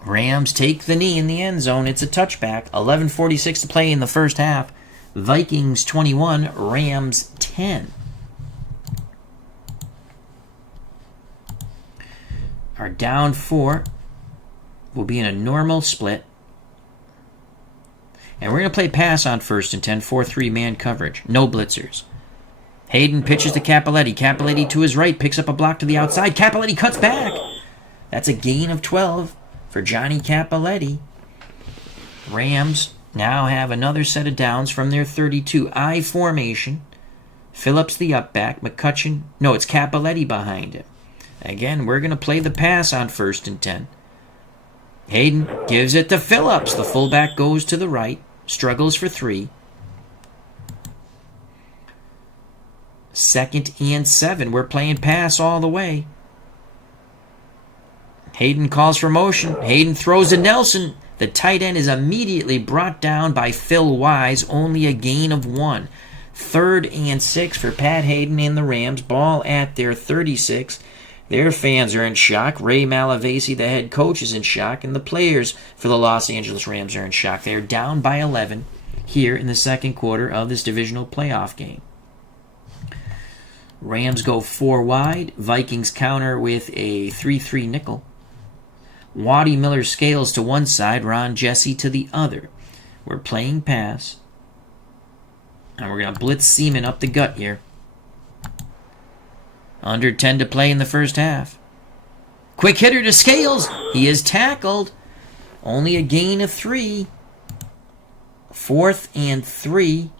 Rams take the knee in the end zone. It's a touchback. 11:46 to play in the first half. Vikings 21, Rams 10. Our down 4 will be in a normal split. And we're going to play pass on 1st and 10, 4-3 man coverage. No blitzers. Hayden pitches to Cappelletti. Cappelletti to his right, picks up a block to the outside. Cappelletti cuts back. That's a gain of 12 for Johnny Cappelletti. Rams now have another set of downs from their 32. I formation. Phillips the up back. McCutcheon. No, it's Cappelletti behind him. Again, we're going to play the pass on 1st and 10. Hayden gives it to Phillips. The fullback goes to the right. Struggles for 3. 2nd and 7. We're playing pass all the way. Hayden calls for motion. Hayden throws to Nelson. The tight end is immediately brought down by Phil Wise. Only a gain of 1. 3rd and 6 for Pat Hayden and the Rams. Ball at their 36. Their fans are in shock. Ray Malavasi, the head coach, is in shock. And the players for the Los Angeles Rams are in shock. They are down by 11 here in the second quarter of this divisional playoff game. Rams go 4 wide. Vikings counter with a 3-3 nickel. Waddy Miller scales to one side. Ron Jesse to the other. We're playing pass. And we're going to blitz Seaman up the gut here. Under 10 to play in the first half. Quick hitter to Scales. He is tackled. Only a gain of 3. 4th and 3.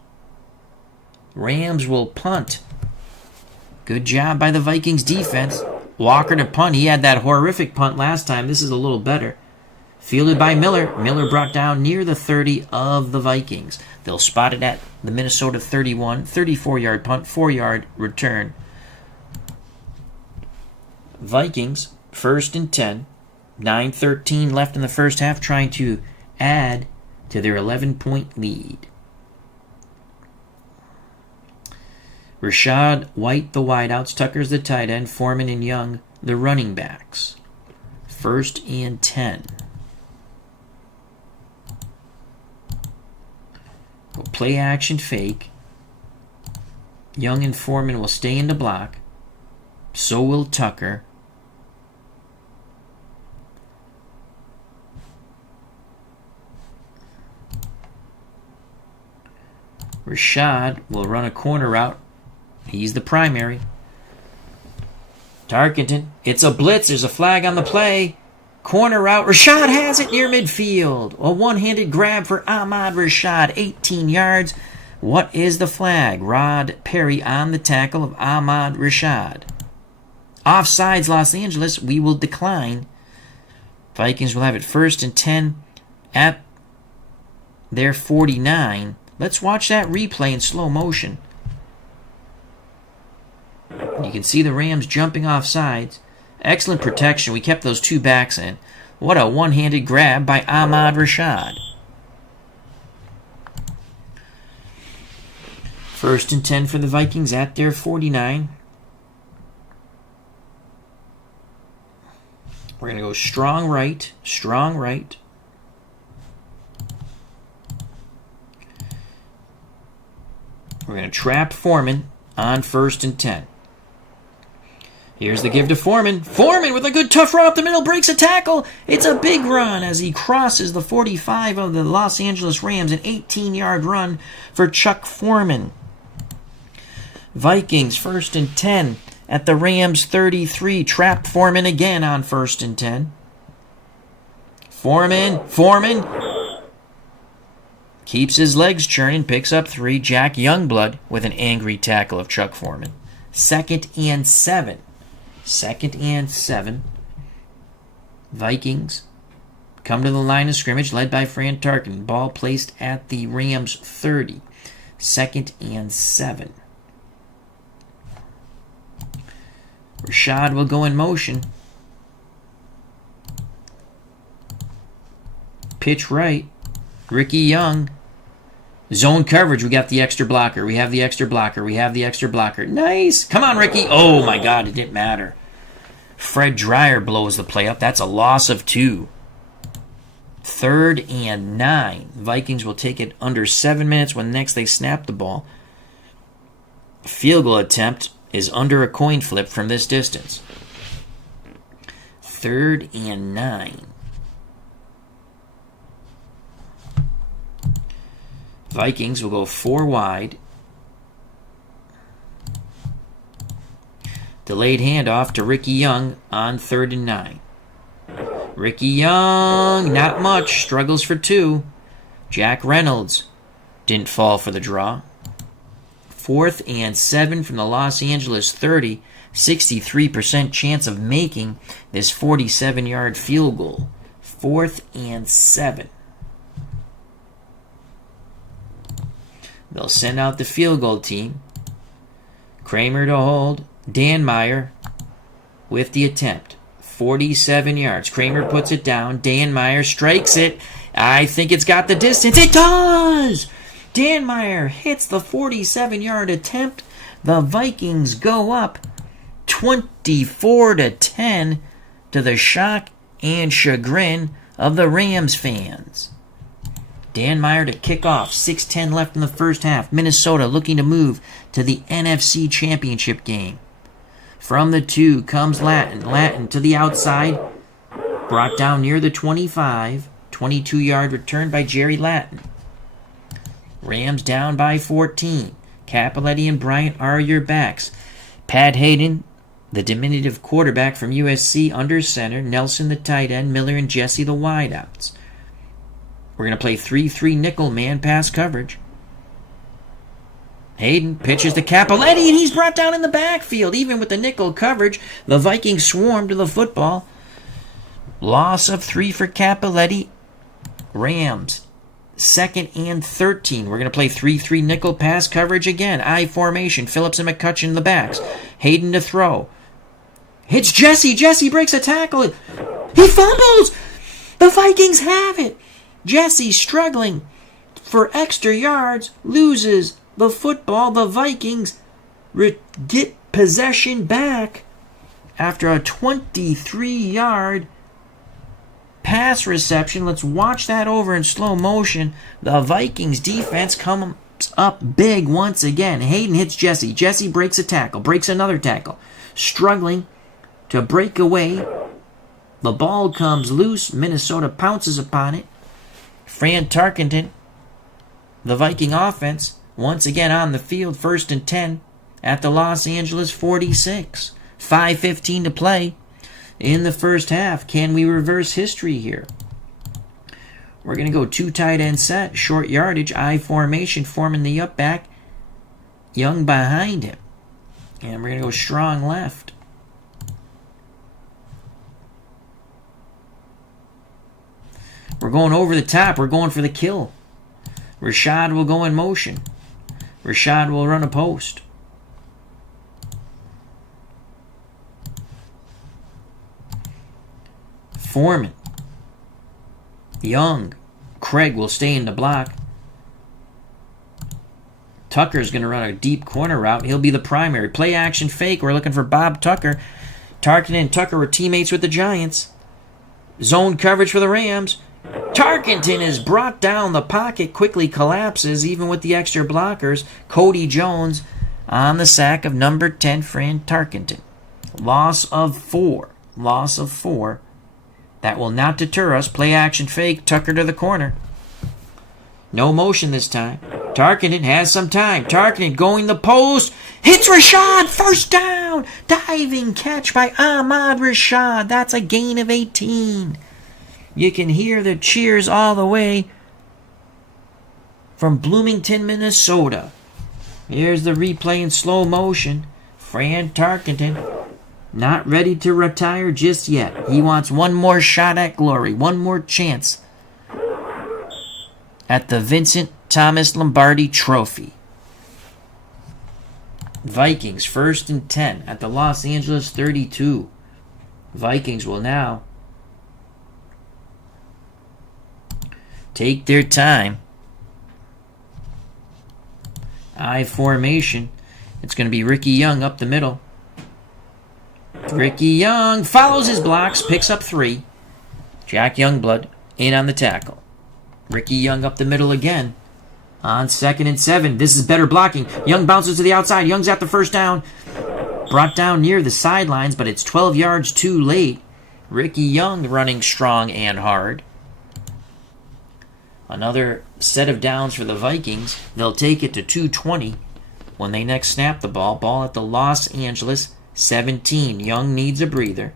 Rams will punt. Good job by the Vikings defense. Walker to punt. He had that horrific punt last time. This is a little better. Fielded by Miller. Miller brought down near the 30 of the Vikings. They'll spot it at the Minnesota 31. 34-yard punt, 4-yard return. Vikings, 1st and 10. 9:13 left in the first half, trying to add to their 11-point lead. Rashad White, the wideouts. Tucker's the tight end. Foreman and Young, the running backs. 1st and 10. Go play action fake. Young and Foreman will stay in the block. So will Tucker. Rashad will run a corner route. He's the primary. Tarkenton. It's a blitz. There's a flag on the play. Corner route. Rashad has it near midfield. A one-handed grab for Ahmad Rashad. 18 yards. What is the flag? Rod Perry on the tackle of Ahmad Rashad. Offsides, Los Angeles. We will decline. Vikings will have it 1st and 10 at their 49. Let's watch that replay in slow motion. You can see the Rams jumping off sides. Excellent protection. We kept those two backs in. What a one-handed grab by Ahmad Rashad. 1st and 10 for the Vikings at their 49. We're going to go strong right. Strong right. We're going to trap Foreman on 1st and 10. Here's the give to Foreman. Foreman with a good tough run up the middle, breaks a tackle. It's a big run as he crosses the 45 of the Los Angeles Rams. An 18-yard run for Chuck Foreman. Vikings 1st and 10 at the Rams 33. Trap Foreman again on 1st and 10. Foreman keeps his legs churning, picks up 3. Jack Youngblood with an angry tackle of Chuck Foreman. 2nd and 7. 2nd and 7. Vikings come to the line of scrimmage, led by Fran Tarkenton. Ball placed at the Rams 30. 2nd and 7. Rashad will go in motion. Pitch right. Ricky Young. Zone coverage. We got the extra blocker. We have the extra blocker. Nice. Come on, Ricky. Oh, my God. It didn't matter. Fred Dreyer blows the play up. That's a loss of 2. 3rd and 9. Vikings will take it under 7 minutes when next they snap the ball. Field goal attempt is under a coin flip from this distance. 3rd and 9. Vikings will go 4 wide. Delayed handoff to Ricky Young on 3rd and 9. Ricky Young, not much, struggles for 2. Jack Reynolds didn't fall for the draw. 4th and 7 from the Los Angeles 30. 63% chance of making this 47-yard field goal. 4th and 7. They'll send out the field goal team. Kramer to hold. Dan Meyer with the attempt. 47 yards. Kramer puts it down. Dan Meyer strikes it. I think it's got the distance. It does! Dan Meyer hits the 47-yard attempt. The Vikings go up 24-10 to the shock and chagrin of the Rams fans. Dan Meyer to kick off. 6:10 left in the first half. Minnesota looking to move to the NFC Championship game. From the 2 comes Latin. Latin to the outside. Brought down near the 25. 22-yard return by Jerry Latin. Rams down by 14. Capoletti and Bryant are your backs. Pat Hayden, the diminutive quarterback from USC, under center. Nelson, the tight end. Miller and Jesse, the wideouts. We're going to play 3-3 nickel man pass coverage. Hayden pitches to Cappelletti, and he's brought down in the backfield. Even with the nickel coverage, the Vikings swarm to the football. Loss of 3 for Cappelletti. Rams, 2nd and 13. We're going to play 3-3 nickel pass coverage again. I formation. Phillips and McCutcheon in the backs. Hayden to throw. Hits Jesse. Jesse breaks a tackle. He fumbles. The Vikings have it. Jesse struggling for extra yards. Loses the football. The Vikings get possession back after a 23-yard pass reception. Let's watch that over in slow motion. The Vikings defense comes up big once again. Hayden hits Jesse. Jesse breaks a tackle. Breaks another tackle. Struggling to break away. The ball comes loose. Minnesota pounces upon it. Fran Tarkenton, the Viking offense, once again on the field, 1st and 10 at the Los Angeles 46. 5:15 to play in the first half. Can we reverse history here? We're going to go 2 tight end set, short yardage, I formation, forming the up back. Young behind him. And we're going to go strong left. We're going over the top. We're going for the kill. Rashad will go in motion. Rashad will run a post. Foreman. Young. Craig will stay in the block. Tucker's going to run a deep corner route. He'll be the primary. Play action fake. We're looking for Bob Tucker. Tarkenton and Tucker were teammates with the Giants. Zone coverage for the Rams. Tarkenton is brought down. The pocket quickly collapses, even with the extra blockers. Cody Jones on the sack of number 10, Fran Tarkenton. Loss of 4. Loss of 4. That will not deter us. Play action fake. Tucker to the corner. No motion this time. Tarkenton has some time. Tarkenton going the post. Hits Rashad. First down. Diving catch by Ahmad Rashad. That's a gain of 18. You can hear the cheers all the way from Bloomington, Minnesota. Here's the replay in slow motion. Fran Tarkenton not ready to retire just yet. He wants one more shot at glory, one more chance at the Vincent Thomas Lombardi Trophy. Vikings 1st and 10 at the Los Angeles 32. Vikings will now take their time. I formation. It's going to be Ricky Young up the middle. Ricky Young follows his blocks, picks up 3. Jack Youngblood in on the tackle. Ricky Young up the middle again. On 2nd and 7. This is better blocking. Young bounces to the outside. Young's at the first down. Brought down near the sidelines, but it's 12 yards too late. Ricky Young running strong and hard. Another set of downs for the Vikings. They'll take it to 2:20 when they next snap the ball. Ball at the Los Angeles 17. Young needs a breather.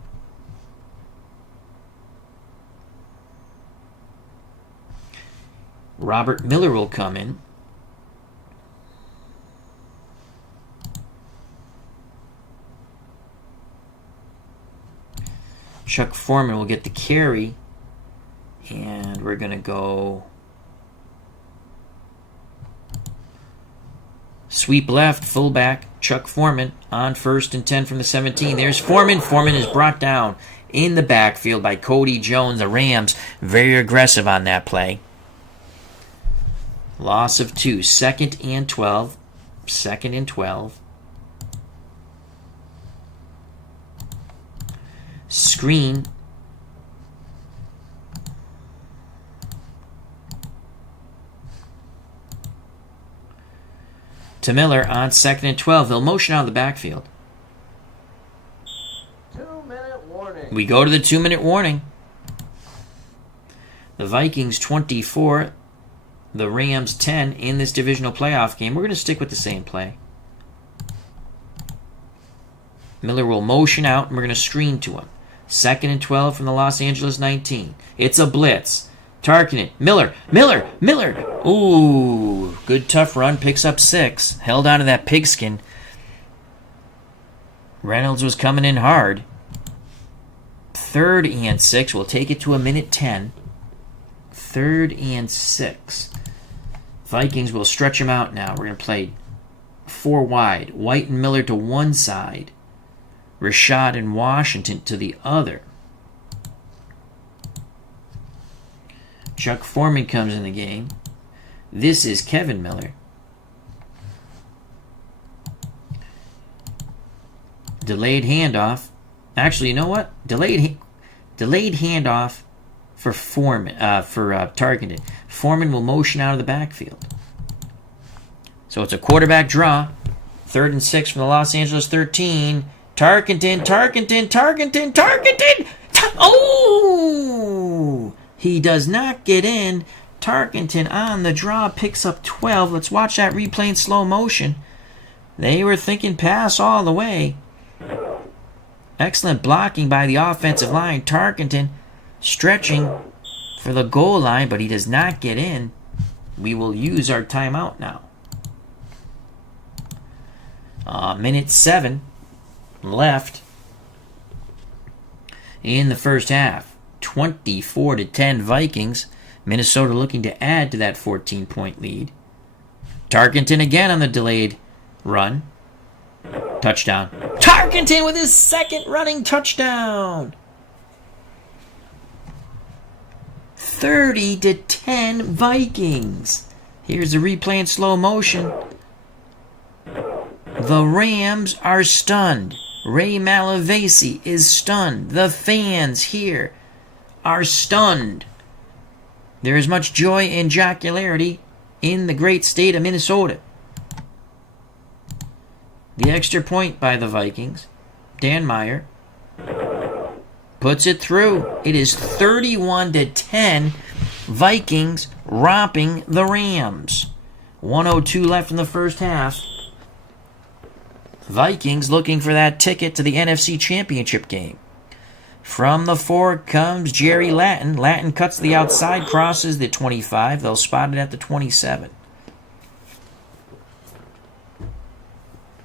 Robert Miller will come in. Chuck Foreman will get the carry. And we're going to go sweep left, fullback, Chuck Foreman on 1st and 10 from the 17. There's Foreman. Foreman is brought down in the backfield by Cody Jones. The Rams very aggressive on that play. Loss of 2. 2nd and 12. 2nd and 12. Screen. To Miller on 2nd and 12. They'll motion out of the backfield. 2-minute warning. We go to the 2-minute warning. The Vikings 24, the Rams 10 in this divisional playoff game. We're going to stick with the same play. Miller will motion out, and we're going to screen to him. 2nd and 12 from the Los Angeles 19. It's a blitz. Tarkenton. Miller. Ooh, good tough run. Picks up 6. Held onto that pigskin. Reynolds was coming in hard. 3rd and 6. We'll take it to a minute 10. 3rd and 6. Vikings will stretch them out now. We're going to play 4 wide. White and Miller to one side. Rashad and Washington to the other. Chuck Foreman comes in the game. This is Kevin Miller. Delayed handoff. Actually, you know what? Delayed handoff for Foreman, for Tarkenton. Foreman will motion out of the backfield. So it's a quarterback draw. 3rd and 6 from the Los Angeles 13. Tarkenton. Oh! He does not get in. Tarkenton on the draw picks up 12. Let's watch that replay in slow motion. They were thinking pass all the way. Excellent blocking by the offensive line. Tarkenton stretching for the goal line, but he does not get in. We will use our timeout now. Minute 7 left in the first half. 24-10 Vikings. Minnesota looking to add to that 14-point lead. Tarkenton again on the delayed run. Touchdown. Tarkenton with his 2nd running touchdown. 30-10 Vikings. Here's the replay in slow motion. The Rams are stunned. Ray Malavasi is stunned. The fans here are stunned. There is much joy and jocularity in the great state of Minnesota. The extra point by the Vikings. Dan Meyer puts it through. It is 31-10. Vikings romping the Rams. 1:02 left in the first half. Vikings looking for that ticket to the NFC Championship game. From the 4 comes Jerry Latin. Latin cuts the outside, crosses the 25. They'll spot it at the 27.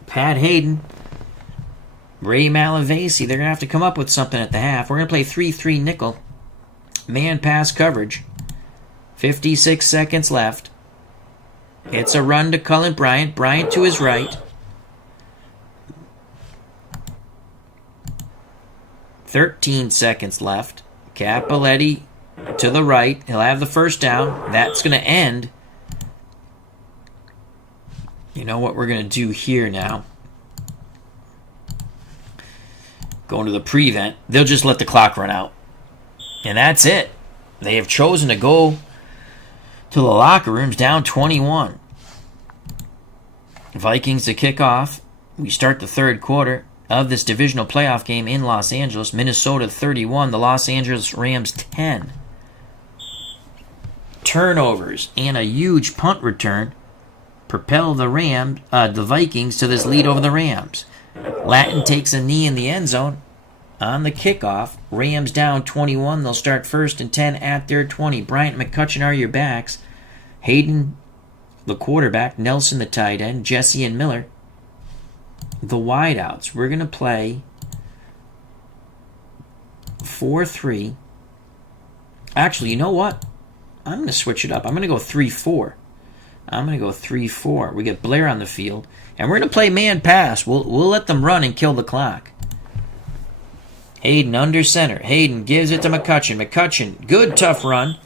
Pat Hayden, Ray Malavasi, they're going to have to come up with something at the half. We're going to play 3-3 nickel. Man pass coverage. 56 seconds left. It's a run to Cullen Bryant. Bryant to his right. 13 seconds left. Cappelletti to the right. He'll have the first down. That's going to end. You know what we're going to do here now? Going to the prevent. They'll just let the clock run out. And that's it. They have chosen to go to the locker rooms down 21. Vikings to kick off. We start the third quarter of this divisional playoff game in Los Angeles. Minnesota 31, the Los Angeles Rams 10. Turnovers and a huge punt return propel the Vikings to this lead over the Rams. Latin takes a knee in the end zone on the kickoff. Rams down 21. They'll start 1st and 10 at their 20. Bryant and McCutcheon are your backs. Hayden, the quarterback. Nelson, the tight end. Jesse and Miller, the wideouts. We're going to play 4-3. Actually, you know what? I'm going to switch it up. I'm going to go 3-4. We get Blair on the field. And we're going to play man pass. We'll let them run and kill the clock. Hayden under center. Hayden gives it to McCutcheon. McCutcheon, good tough run.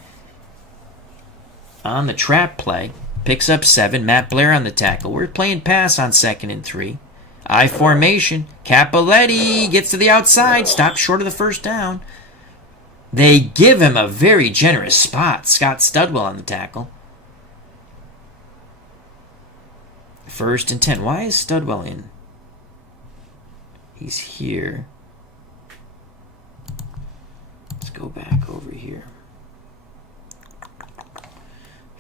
On the trap play. Picks up 7. Matt Blair on the tackle. We're playing pass on 2nd and 3. I formation. Cappelletti gets to the outside. Stops short of the first down. They give him a very generous spot. Scott Studwell on the tackle. 1st and 10. Why is Studwell in? He's here. Let's go back over here.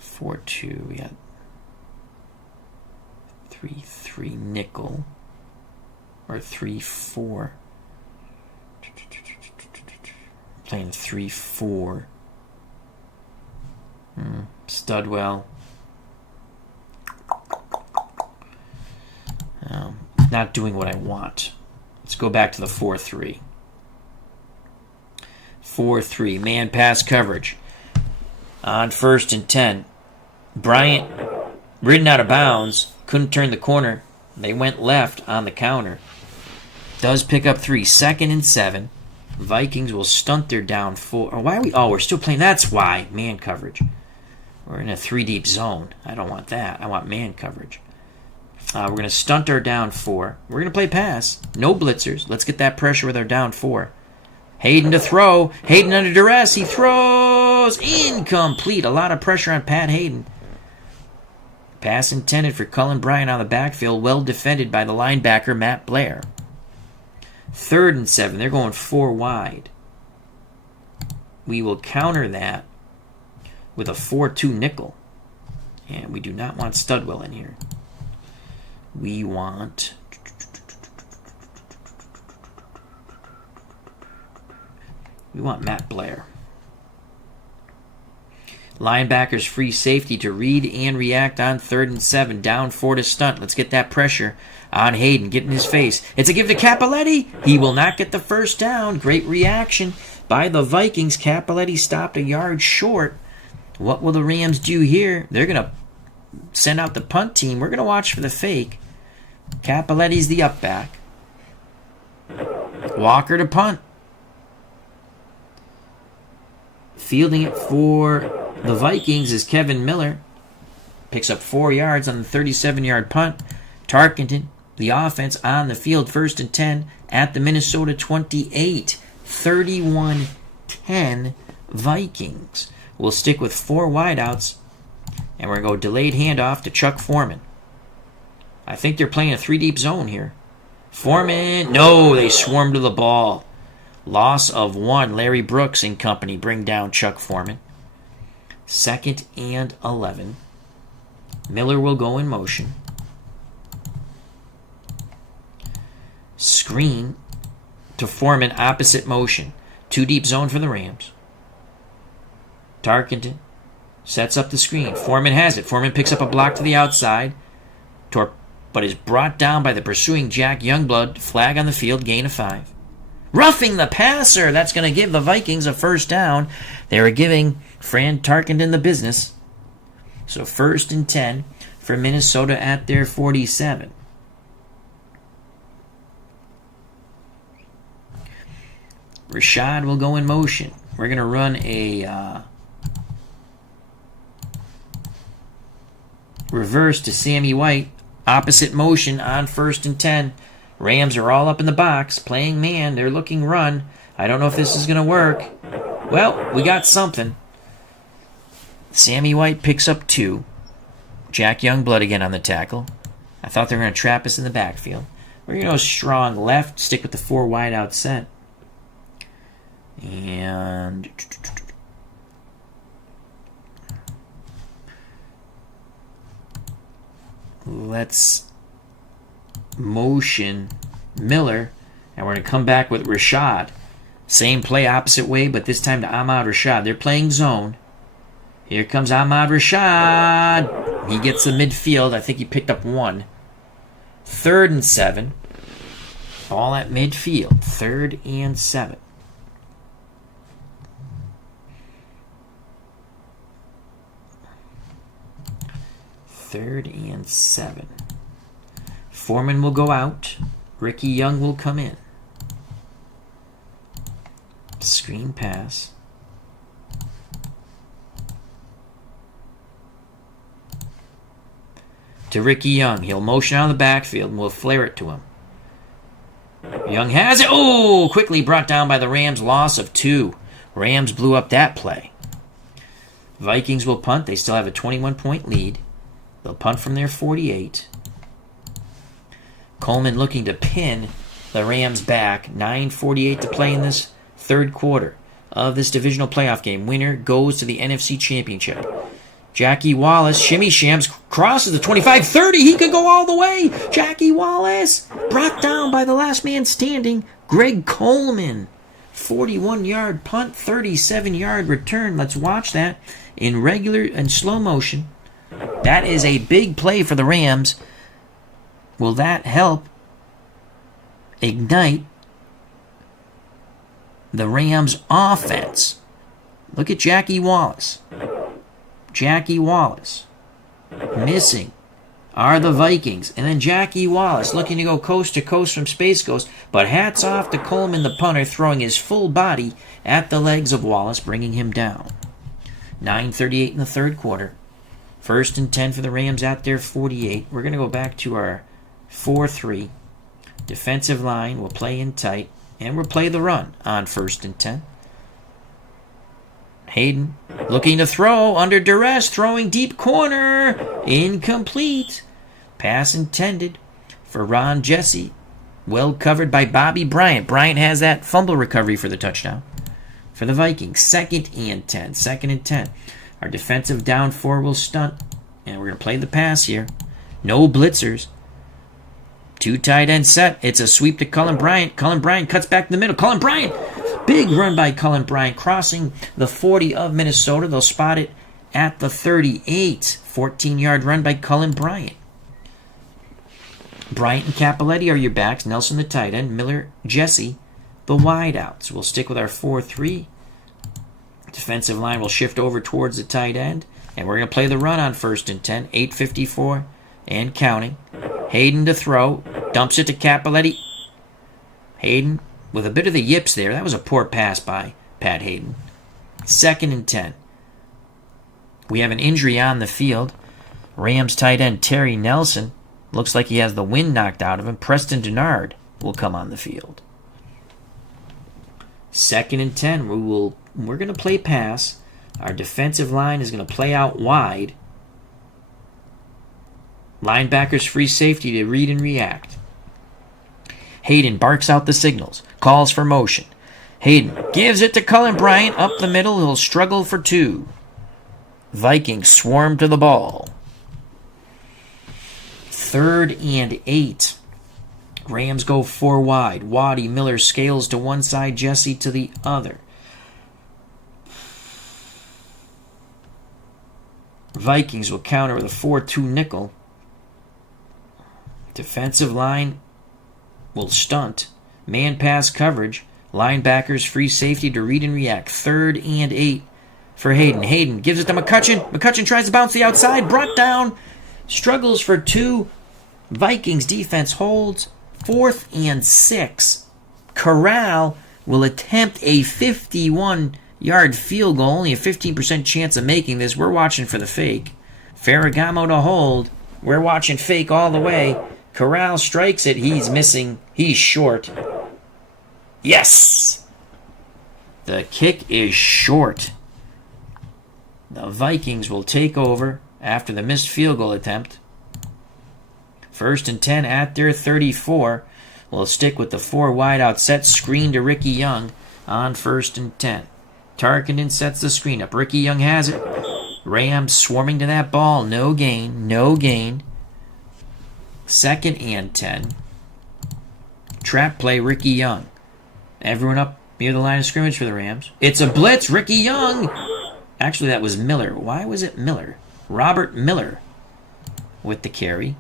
4-2. We got 3-3 nickel. Or 3-4. Playing 3-4. Studwell. Not doing what I want. Let's go back to the 4-3. 4-3. Man pass coverage. On 1st and 10. Bryant ridden out of bounds. Couldn't turn the corner. They went left on the counter. Does pick up 3. 2nd and 7. Vikings will stunt their down 4. Or why are we? Oh, we're still playing. That's why. Man coverage. We're in a 3-deep zone. I don't want that. I want man coverage. We're going to stunt our down 4. We're going to play pass. No blitzers. Let's get that pressure with our down 4. Hayden to throw. Hayden under duress. He throws. Incomplete. A lot of pressure on Pat Hayden. Pass intended for Cullen Bryant on the backfield. Well defended by the linebacker, Matt Blair. 3rd and 7. They're going 4 wide. We will counter that with a 4-2 nickel. And we do not want Studwell in here. We want Matt Blair. Linebackers free safety to read and react on 3rd and 7. Down 4 to stunt. Let's get that pressure on Hayden. Get in his face. It's a give to Cappelletti. He will not get the first down. Great reaction by the Vikings. Cappelletti stopped a yard short. What will the Rams do here? They're going to send out the punt team. We're going to watch for the fake. Cappelletti's the up back. Walker to punt. Fielding it for the Vikings is Kevin Miller. Picks up 4 yards on the 37-yard punt. Tarkenton, the offense on the field, 1st and 10 at the Minnesota 28. 31-10 Vikings. We'll stick with 4 wideouts, and we're going to go delayed handoff to Chuck Foreman. I think they're playing a 3-deep zone here. Foreman, no, they swarm to the ball. Loss of 1. Larry Brooks and company bring down Chuck Foreman. 2nd and 11. Miller will go in motion. Screen to Foreman, opposite motion. 2-deep zone for the Rams. Tarkenton sets up the screen. Foreman has it. Foreman picks up a block to the outside, but is brought down by the pursuing Jack Youngblood. Flag on the field, gain of 5. Roughing the passer. That's going to give the Vikings a first down. They were giving Fran Tarkenton the business. So 1st and 10 for Minnesota at their 47. Rashad will go in motion. We're going to run a reverse to Sammy White. Opposite motion on 1st and 10. Rams are all up in the box, playing man. They're looking run. I don't know if this is going to work. Well, we got something. Sammy White picks up 2. Jack Youngblood again on the tackle. I thought they were going to trap us in the backfield. We're going to go strong left, stick with the 4 wide out set. And let's motion Miller, and we're going to come back with Rashad. Same play, opposite way, but this time to Ahmad Rashad. They're playing zone. Here comes Ahmad Rashad. He gets the midfield. I think he picked up 1. 3rd and 7. Ball at midfield. 3rd and 7. Third and 7. Foreman will go out. Ricky Young will come in. Screen pass. To Ricky Young. He'll motion out of the backfield and we'll flare it to him. Young has it. Oh, quickly brought down by the Rams. Loss of 2. Rams blew up that play. Vikings will punt. They still have a 21-point lead. They'll punt from their 48. Coleman looking to pin the Rams back. 9:48 to play in this 3rd quarter of this divisional playoff game. Winner goes to the NFC Championship. Jackie Wallace, shimmy shams, crosses the 25-30. He could go all the way. Jackie Wallace brought down by the last man standing, Greg Coleman. 41-yard punt, 37-yard return. Let's watch that in regular and slow motion. That is a big play for the Rams. Will that help ignite the Rams' offense? Look at Jackie Wallace. Jackie Wallace. Missing are the Vikings. And then Jackie Wallace looking to go coast to coast from Space Ghost. But hats off to Coleman, the punter, throwing his full body at the legs of Wallace, bringing him down. 9:38 in the third quarter. 1st and 10 for the Rams at their 48. We're going to go back to our 4-3. Defensive line will play in tight. And we'll play the run on 1st and 10. Hayden looking to throw under duress, throwing deep corner. Incomplete. Pass intended for Ron Jesse. Well covered by Bobby Bryant. Bryant has that fumble recovery for the touchdown for the Vikings. 2nd and 10. 2nd and 10. Our defensive down 4 will stunt. And we're going to play the pass here. No blitzers. 2 tight end set. It's a sweep to Cullen Bryant. Cullen Bryant cuts back in the middle. Cullen Bryant. Big run by Cullen Bryant, crossing the 40 of Minnesota. They'll spot it at the 38. 14-yard run by Cullen Bryant. Bryant and Capoletti are your backs. Nelson the tight end. Miller, Jesse, the wideouts. We'll stick with our 4-3. Defensive line will shift over towards the tight end. And we're going to play the run on 1st and 10. 8:54 and counting. Hayden to throw. Dumps it to Capoletti. Hayden with a bit of the yips there. That was a poor pass by Pat Hayden. 2nd and 10. We have an injury on the field. Rams tight end Terry Nelson. Looks like he has the wind knocked out of him. Preston Denard will come on the field. 2nd and 10. We're going to play pass. Our defensive line is going to play out wide. Linebackers free safety to read and react. Hayden barks out the signals. Calls for motion. Hayden gives it to Cullen Bryant. Up the middle. He'll struggle for 2. Vikings swarm to the ball. 3rd and 8. Rams go 4 wide. Waddy, Miller scales to one side. Jesse to the other. Vikings will counter with a 4-2 nickel. Defensive line will stunt. Man pass coverage. Linebackers free safety to read and react. 3rd and 8 for Hayden. Hayden gives it to McCutcheon. McCutcheon tries to bounce the outside. Brought down. Struggles for 2. Vikings defense holds. 4th and 6. Corral will attempt a 51-yard field goal. Only a 15% chance of making this. We're watching for the fake. Ferragamo to hold. We're watching fake all the way. Corral strikes it. He's missing. He's short. Yes! The kick is short. The Vikings will take over after the missed field goal attempt. 1st and 10 at their 34. We'll stick with the 4 wideout set. Screen to Ricky Young on 1st and 10. Tarkenton sets the screen up. Ricky Young has it. Rams swarming to that ball. No gain. No gain. 2nd and 10. Trap play, Ricky Young. Everyone up near the line of scrimmage for the Rams. It's a blitz, Ricky Young. Actually, that was Miller. Why was it Miller? Robert Miller with the carry.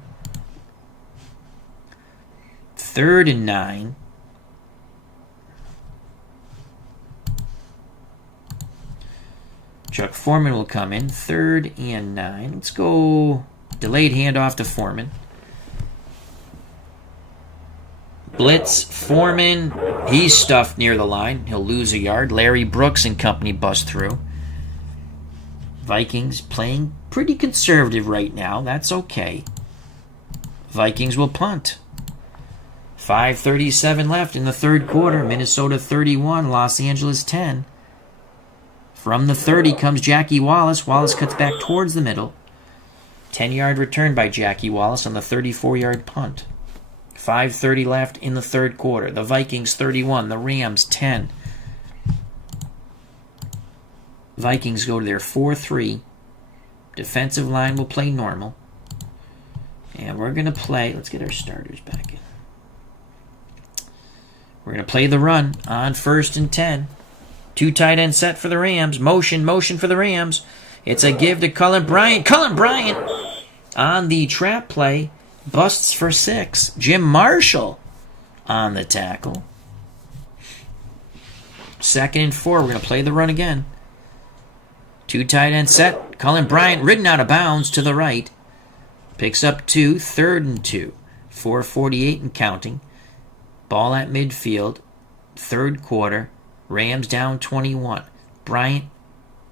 3rd and 9. Chuck Foreman will come in. 3rd and 9. Let's go delayed handoff to Foreman. Blitz, Foreman, he's stuffed near the line. He'll lose a yard. Larry Brooks and company bust through. Vikings playing pretty conservative right now. That's okay. Vikings will punt. 5:37 left in the third quarter. Minnesota 31, Los Angeles 10. From the 30 comes Jackie Wallace. Wallace cuts back towards the middle. 10-yard return by Jackie Wallace on the 34-yard punt. 5:30 left in the third quarter. The Vikings 31, the Rams 10. Vikings go to their 4-3. Defensive line will play normal. And we're going to play, let's get our starters back in. We're going to play the run on 1st and 10. 2 tight end set for the Rams. Motion for the Rams. It's a give to Cullen Bryant. Cullen Bryant on the trap play. Busts for 6. Jim Marshall on the tackle. 2nd and 4. We're going to play the run again. 2 tight end set. Cullen Bryant ridden out of bounds to the right. Picks up 2. 3rd and 2. 4:48 and counting. Ball at midfield. 3rd quarter. Rams down 21. Bryant,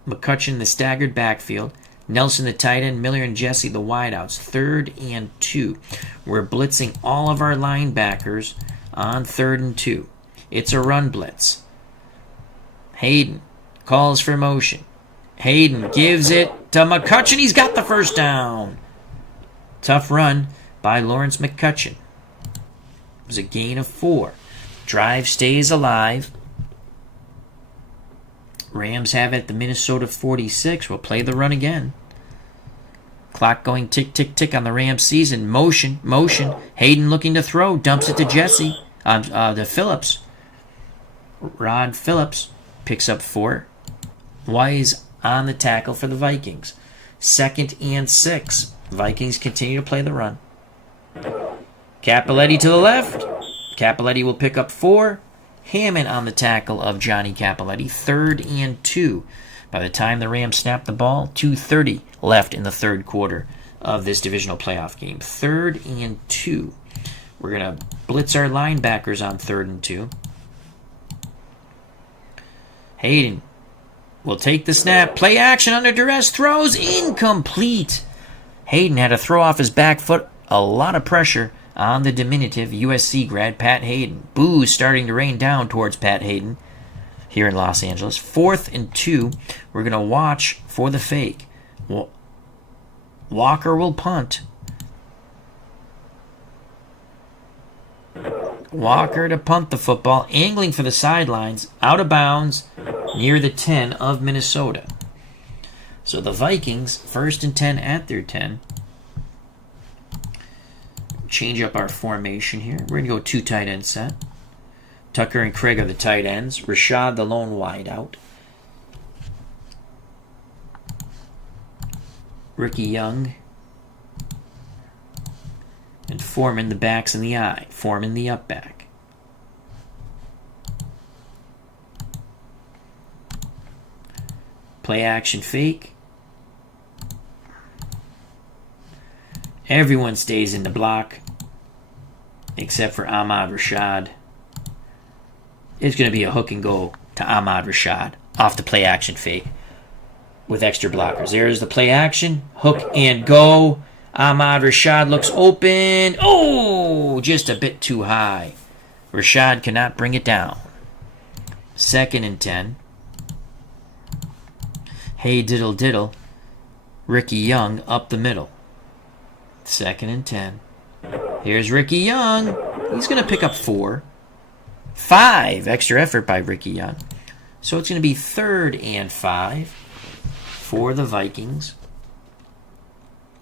McCutcheon the staggered backfield. Nelson the tight end. Miller and Jesse the wideouts. 3rd and 2. We're blitzing all of our linebackers on 3rd and 2. It's a run blitz. Hayden calls for motion. Hayden gives it to McCutcheon. He's got the first down. Tough run by Lawrence McCutcheon. It was a gain of 4. Drive stays alive. Rams have it at the Minnesota 46. We'll play the run again. Clock going tick, tick, tick on the Rams season. Motion. Hayden looking to throw. Dumps it to Jesse. To Phillips. Rod Phillips picks up 4. Wise on the tackle for the Vikings. 2nd and 6. Vikings continue to play the run. Cappelletti to the left. Cappelletti will pick up 4. Hammond on the tackle of Johnny Cappelletti. 3rd and 2. By the time the Rams snap the ball, 2:30 left in the 3rd quarter of this divisional playoff game. 3rd and 2. We're going to blitz our linebackers on 3rd and 2. Hayden will take the snap. Play action under duress. Throws incomplete. Hayden had to throw off his back foot. A lot of pressure on the diminutive USC grad Pat Hayden. Boos starting to rain down towards Pat Hayden here in Los Angeles. 4th and 2. We're going to watch for the fake. Walker will punt. Walker to punt the football, angling for the sidelines, out of bounds, near the 10 of Minnesota. So the Vikings, 1st and 10 at their 10. Change up our formation here. We're going to go 2 tight end set. Tucker and Craig are the tight ends. Rashad the lone wide out. Ricky Young and Foreman the backs in the eye. Foreman the up back. Play action fake. Everyone stays in the block except for Ahmad Rashad. It's going to be a hook and go to Ahmad Rashad off the play action fake with extra blockers. There's the play action. Hook and go. Ahmad Rashad looks open. Oh, just a bit too high. Rashad cannot bring it down. 2nd and 10. Hey diddle diddle. Ricky Young up the middle. 2nd and 10. Here's Ricky Young. He's going to pick up 4. 5 extra effort by Ricky Young. So it's going to be 3rd and 5 for the Vikings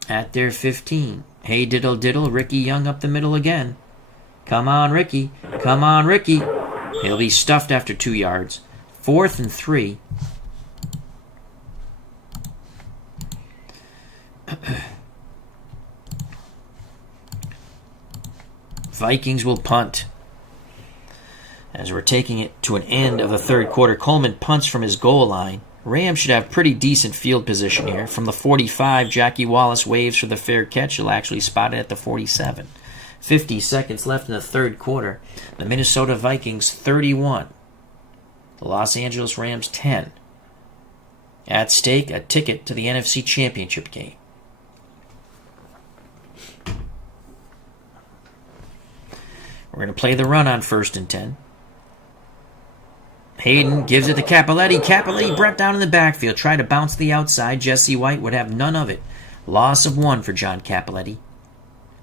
at their 15. Hey diddle diddle. Ricky Young up the middle again. Come on, Ricky. Come on, Ricky. He'll be stuffed after 2 yards. 4th and 3. Vikings will punt. As we're taking it to an end of the 3rd quarter, Coleman punts from his goal line. Rams should have pretty decent field position here. From the 45, Jackie Wallace waves for the fair catch. He'll actually spot it at the 47. 50 seconds left in the 3rd quarter. The Minnesota Vikings 31. The Los Angeles Rams 10. At stake, a ticket to the NFC Championship game. We're going to play the run on 1st and 10. Hayden gives it to Cappelletti. Cappelletti brought down in the backfield. Tried to bounce to the outside. Jesse White would have none of it. Loss of 1 for John Cappelletti.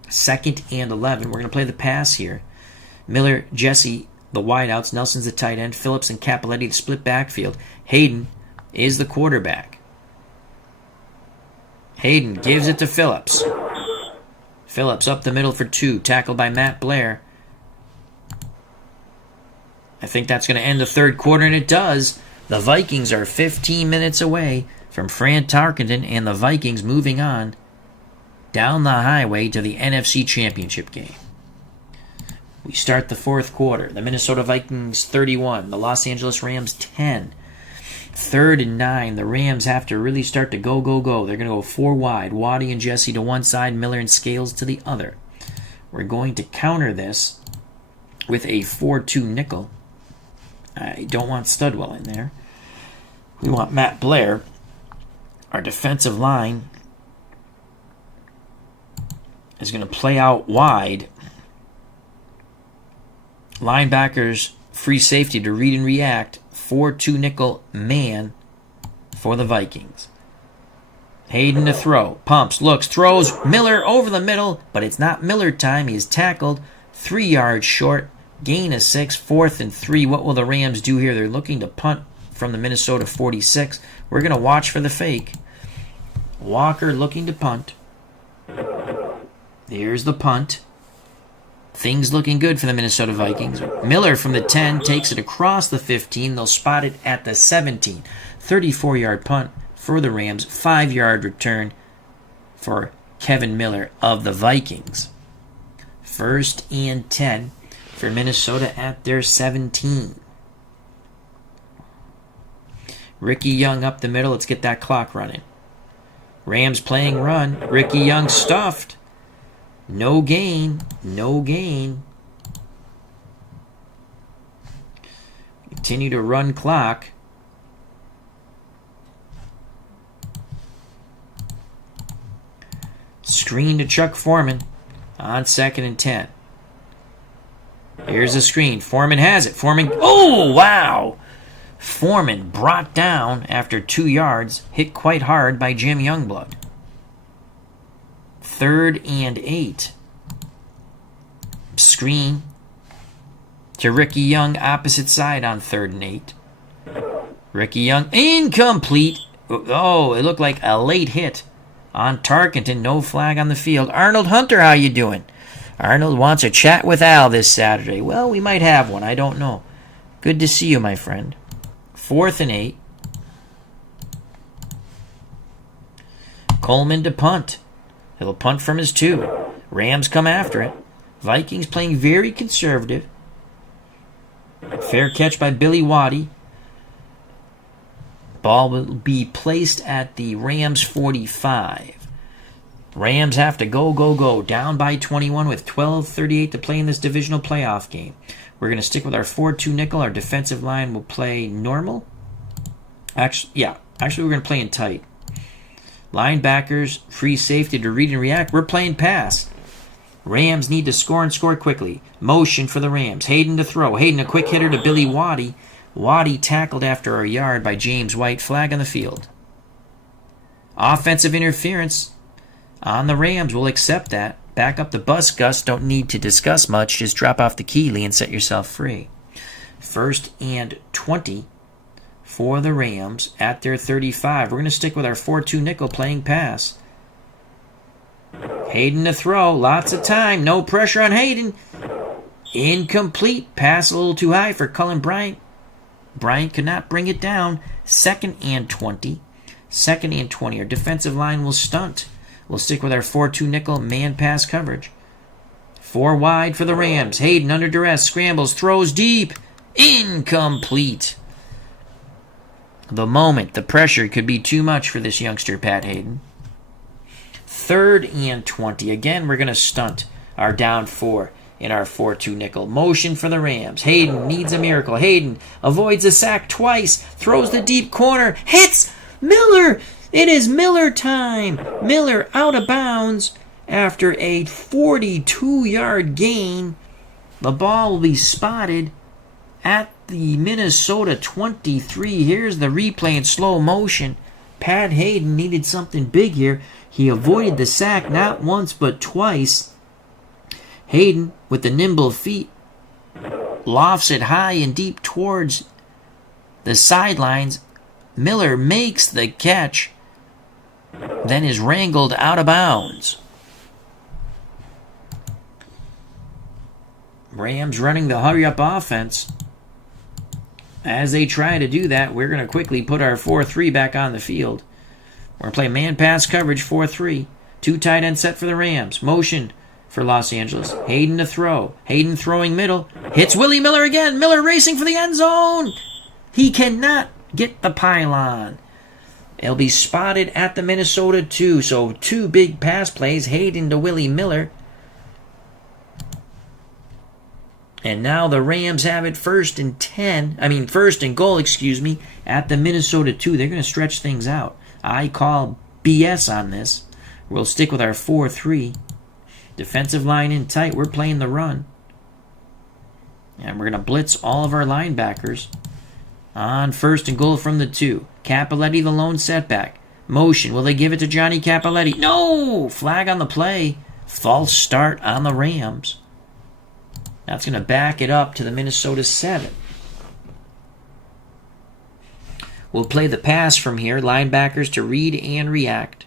2nd and 11. We're going to play the pass here. Miller, Jesse, the wideouts. Nelson's the tight end. Phillips and Cappelletti, the split backfield. Hayden is the quarterback. Hayden gives it to Phillips. Phillips up the middle for 2. Tackled by Matt Blair. I think that's going to end the third quarter, and it does. The Vikings are 15 minutes away from Fran Tarkenton and the Vikings moving on down the highway to the NFC Championship game. We start the fourth quarter. The Minnesota Vikings 31, the Los Angeles Rams 10. 3rd and 9. The Rams have to really start to go. They're going to go 4 wide. Waddy and Jesse to one side, Miller and Scales to the other. We're going to counter this with a 4-2 nickel. I don't want Studwell in there. We want Matt Blair. Our defensive line is going to play out wide. Linebackers, free safety to read and react. 4-2 nickel man for the Vikings. Hayden to throw. Pumps, looks, throws. Miller over the middle, but it's not Miller time. He is tackled 3 yards short. Gain of 6. 4th and 3. What will the Rams do here? They're looking to punt from the Minnesota 46. We're going to watch for the fake. Walker looking to punt. There's the punt. Things looking good for the Minnesota Vikings. Miller from the 10 takes it across the 15. They'll spot it at the 17. 34-yard punt for the Rams. 5-yard return for Kevin Miller of the Vikings. 1st and 10 for Minnesota at their 17. Ricky Young up the middle. Let's get that clock running. Rams playing run. Ricky Young stuffed. No gain. Continue to run clock. Screen to Chuck Foreman on 2nd and 10. Here's the screen. Foreman has it. Oh, wow! Foreman brought down after 2 yards, hit quite hard by Jim Youngblood. 3rd and 8. Screen to Ricky Young, opposite side on 3rd and 8. Ricky Young, incomplete. Oh, it looked like a late hit on Tarkenton. No flag on the field. Arnold Hunter, how you doing? Arnold wants a chat with Al this Saturday. Well, we might have one. I don't know. Good to see you, my friend. 4th and 8. Coleman to punt. He'll punt from his 2. Rams come after it. Vikings playing very conservative. Fair catch by Billy Waddy. Ball will be placed at the Rams 45. Rams have to go. Down by 21 with 12:38 to play in this divisional playoff game. We're going to stick with our 4-2 nickel. Our defensive line will play normal. Actually, we're going to play in tight. Linebackers, free safety to read and react. We're playing pass. Rams need to score and score quickly. Motion for the Rams. Hayden to throw. Hayden a quick hitter to Billy Waddy. Waddy tackled after a yard by James White. Flag on the field. Offensive interference on the Rams. We'll accept that. Back up the bus, Gus. Don't need to discuss much. Just drop off the Keeley and set yourself free. 1st and 20 for the Rams at their 35. We're going to stick with our 4-2 nickel playing pass. Hayden to throw. Lots of time. No pressure on Hayden. Incomplete. Pass a little too high for Cullen Bryant. Bryant could not bring it down. 2nd and 20. 2nd and 20. Our defensive line will stunt. We'll stick with our 4-2 nickel man pass coverage. 4 wide for the Rams. Hayden under duress. Scrambles. Throws deep. Incomplete. The moment, the pressure could be too much for this youngster, Pat Hayden. 3rd and 20. Again, we're going to stunt our down 4 in our 4-2 nickel. Motion for the Rams. Hayden needs a miracle. Hayden avoids a sack twice. Throws the deep corner. Hits Miller. It is Miller time. Miller out of bounds after a 42-yard gain. The ball will be spotted at the Minnesota 23. Here's the replay in slow motion. Pat Hayden needed something big here. He avoided the sack not once but twice. Hayden, with the nimble feet, lofts it high and deep towards the sidelines. Miller makes the catch, then is wrangled out of bounds. Rams running the hurry-up offense. As they try to do that, we're going to quickly put our 4-3 back on the field. We're going to play man pass coverage 4-3. 2 tight end set for the Rams. Motion for Los Angeles. Hayden to throw. Hayden throwing middle. Hits Willie Miller again. Miller racing for the end zone. He cannot get the pylon. It'll be spotted at the Minnesota 2. So 2 big pass plays. Hayden to Willie Miller. And now the Rams have it first and goal, at the Minnesota 2. They're going to stretch things out. I call BS on this. We'll stick with our 4-3. Defensive line in tight. We're playing the run. And we're going to blitz all of our linebackers. On first and goal from the 2. Cappelletti the lone setback. Motion. Will they give it to Johnny Cappelletti? No! Flag on the play. False start on the Rams. That's going to back it up to the Minnesota 7. We'll play the pass from here. Linebackers to read and react.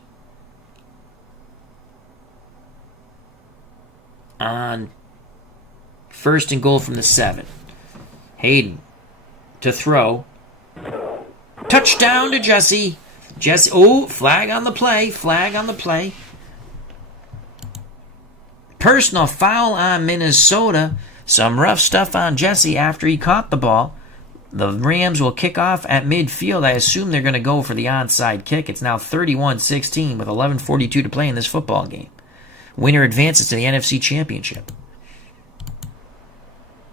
On first and goal from the 7. Hayden to throw. Touchdown to Jesse. Flag on the play. Flag on the play. Personal foul on Minnesota. Some rough stuff on Jesse after he caught the ball. The Rams will kick off at midfield. I assume they're going to go for the onside kick. It's now 31-16 with 11:42 to play in this football game. Winner advances to the NFC Championship.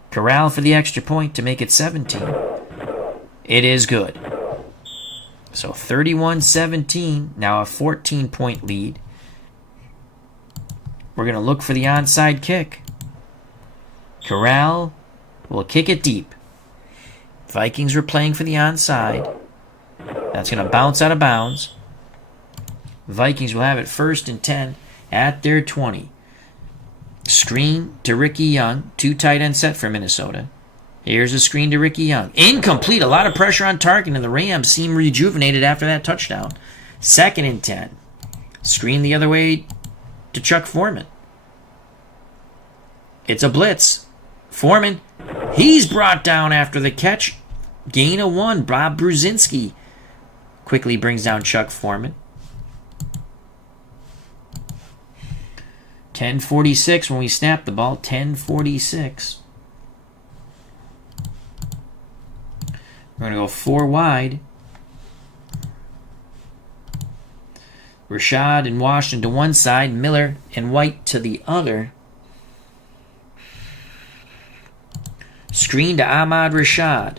Corral for the extra point to make it 17. It is good. So 31-17, now a 14-point lead. We're going to look for the onside kick. Corral will kick it deep. Vikings were playing for the onside. That's going to bounce out of bounds. Vikings will have it first and 10 at their 20. Screen to Ricky Young. 2 tight end set for Minnesota. Here's a screen to Ricky Young. Incomplete. A lot of pressure on Tarkenton, and the Rams seem rejuvenated after that touchdown. 2nd and 10. Screen the other way to Chuck Foreman. It's a blitz. Foreman, he's brought down after the catch. Gain of 1. Bob Brzezinski quickly brings down Chuck Foreman. 10:46 when we snap the ball. 10:46. We're going to go 4 wide. Rashad and Washington to one side. Miller and White to the other. Screen to Ahmad Rashad.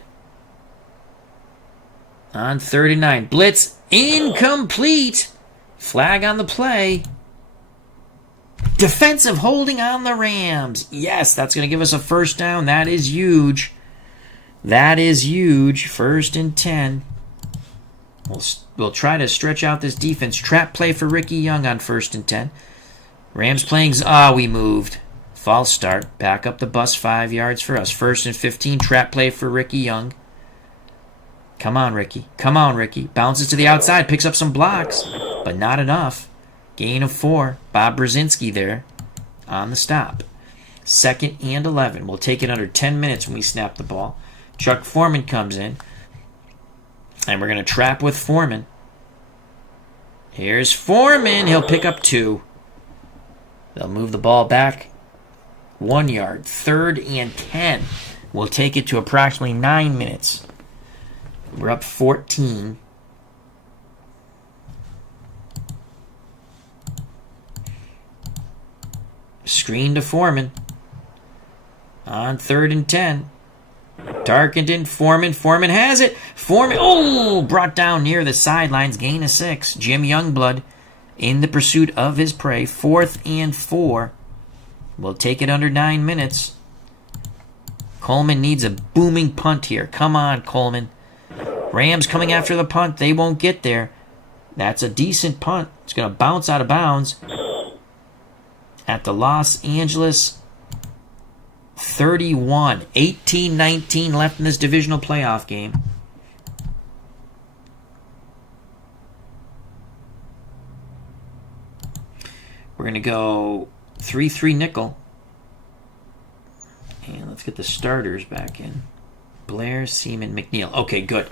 On 3rd and 9. Blitz incomplete. Flag on the play. Defensive holding on the Rams. Yes, that's going to give us a first down. That is huge. That is huge. 1st and 10. We'll try to stretch out this defense. Trap play for Ricky Young on 1st and 10. Rams playing. We moved. False start. Back up the bus 5 yards for us. 1st and 15. Trap play for Ricky Young. Come on, Ricky. Come on, Ricky. Bounces to the outside. Picks up some blocks. But not enough. Gain of 4. Bob Brzezinski there on the stop. 2nd and 11. We'll take it under 10 minutes when we snap the ball. Chuck Foreman comes in. And we're going to trap with Foreman. Here's Foreman. He'll pick up 2. They'll move the ball back 1 yard. 3rd and 10. We'll take it to approximately 9 minutes. We're up 14. Screen to Foreman. On 3rd and 10. Tarkenton, Foreman has it. Foreman, brought down near the sidelines. Gain of 6. Jim Youngblood in the pursuit of his prey. 4th and 4. We'll take it under 9 minutes. Coleman needs a booming punt here. Come on, Coleman. Rams coming after the punt. They won't get there. That's a decent punt. It's going to bounce out of bounds at the Los Angeles 31. 18-19 left in this divisional playoff game. We're going to go 3-3 nickel. And let's get the starters back in. Blair, Seaman, McNeil. Okay, good.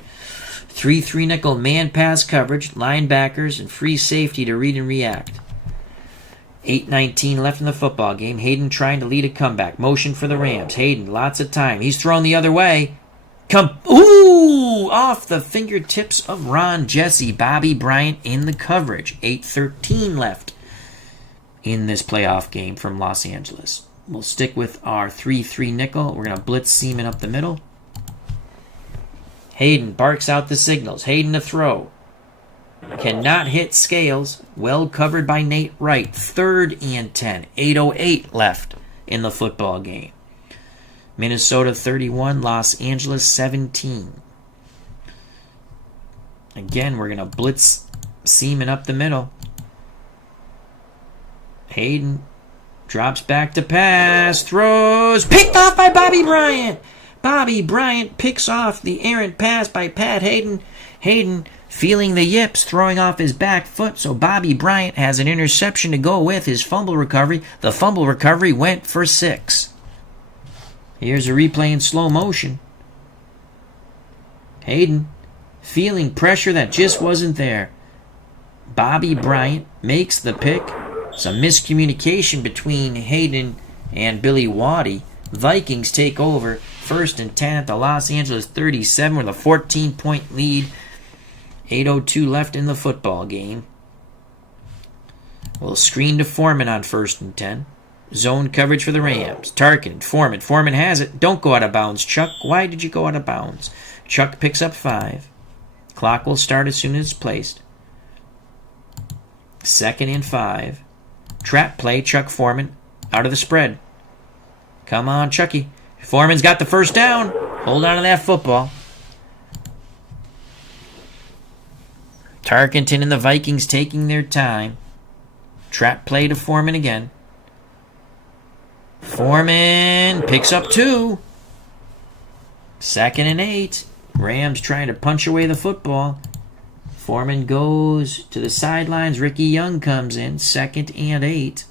3-3 nickel man pass coverage, linebackers, and free safety to read and react. 8:19 left in the football game. Hayden trying to lead a comeback. Motion for the Rams. Hayden, lots of time. He's thrown the other way. Ooh! Off the fingertips of Ron Jesse. Bobby Bryant in the coverage. 8:13 left in this playoff game from Los Angeles. We'll stick with our 3-3 nickel. We're going to blitz Seaman up the middle. Hayden barks out the signals. Hayden to throw. Cannot hit Scales. Well covered by Nate Wright. 3rd and 10. 8:08 left in the football game. Minnesota 31, Los Angeles 17. Again, we're going to blitz Seaman up the middle. Hayden drops back to pass. Throws. Picked off by Bobby Bryant. Bobby Bryant picks off the errant pass by Pat Hayden. Hayden feeling the yips, throwing off his back foot, so Bobby Bryant has an interception to go with his fumble recovery. The fumble recovery went for 6. Here's a replay in slow motion. Hayden feeling pressure that just wasn't there. Bobby Bryant makes the pick. Some miscommunication between Hayden and Billy Waddy. Vikings take over. 1st and 10 at the Los Angeles 37 with a 14-point lead. 8:02 left in the football game. We'll screen to Foreman on 1st and 10. Zone coverage for the Rams. Tarkenton, Foreman. Foreman has it. Don't go out of bounds, Chuck. Why did you go out of bounds? Chuck picks up 5. Clock will start as soon as it's placed. 2nd and 5. Trap play, Chuck Foreman. Out of the spread. Come on, Chucky. Foreman's got the first down. Hold on to that football. Tarkenton and the Vikings taking their time. Trap play to Foreman again. Foreman picks up 2. 2nd and 8. Rams trying to punch away the football. Foreman goes to the sidelines. Ricky Young comes in. 2nd and 8.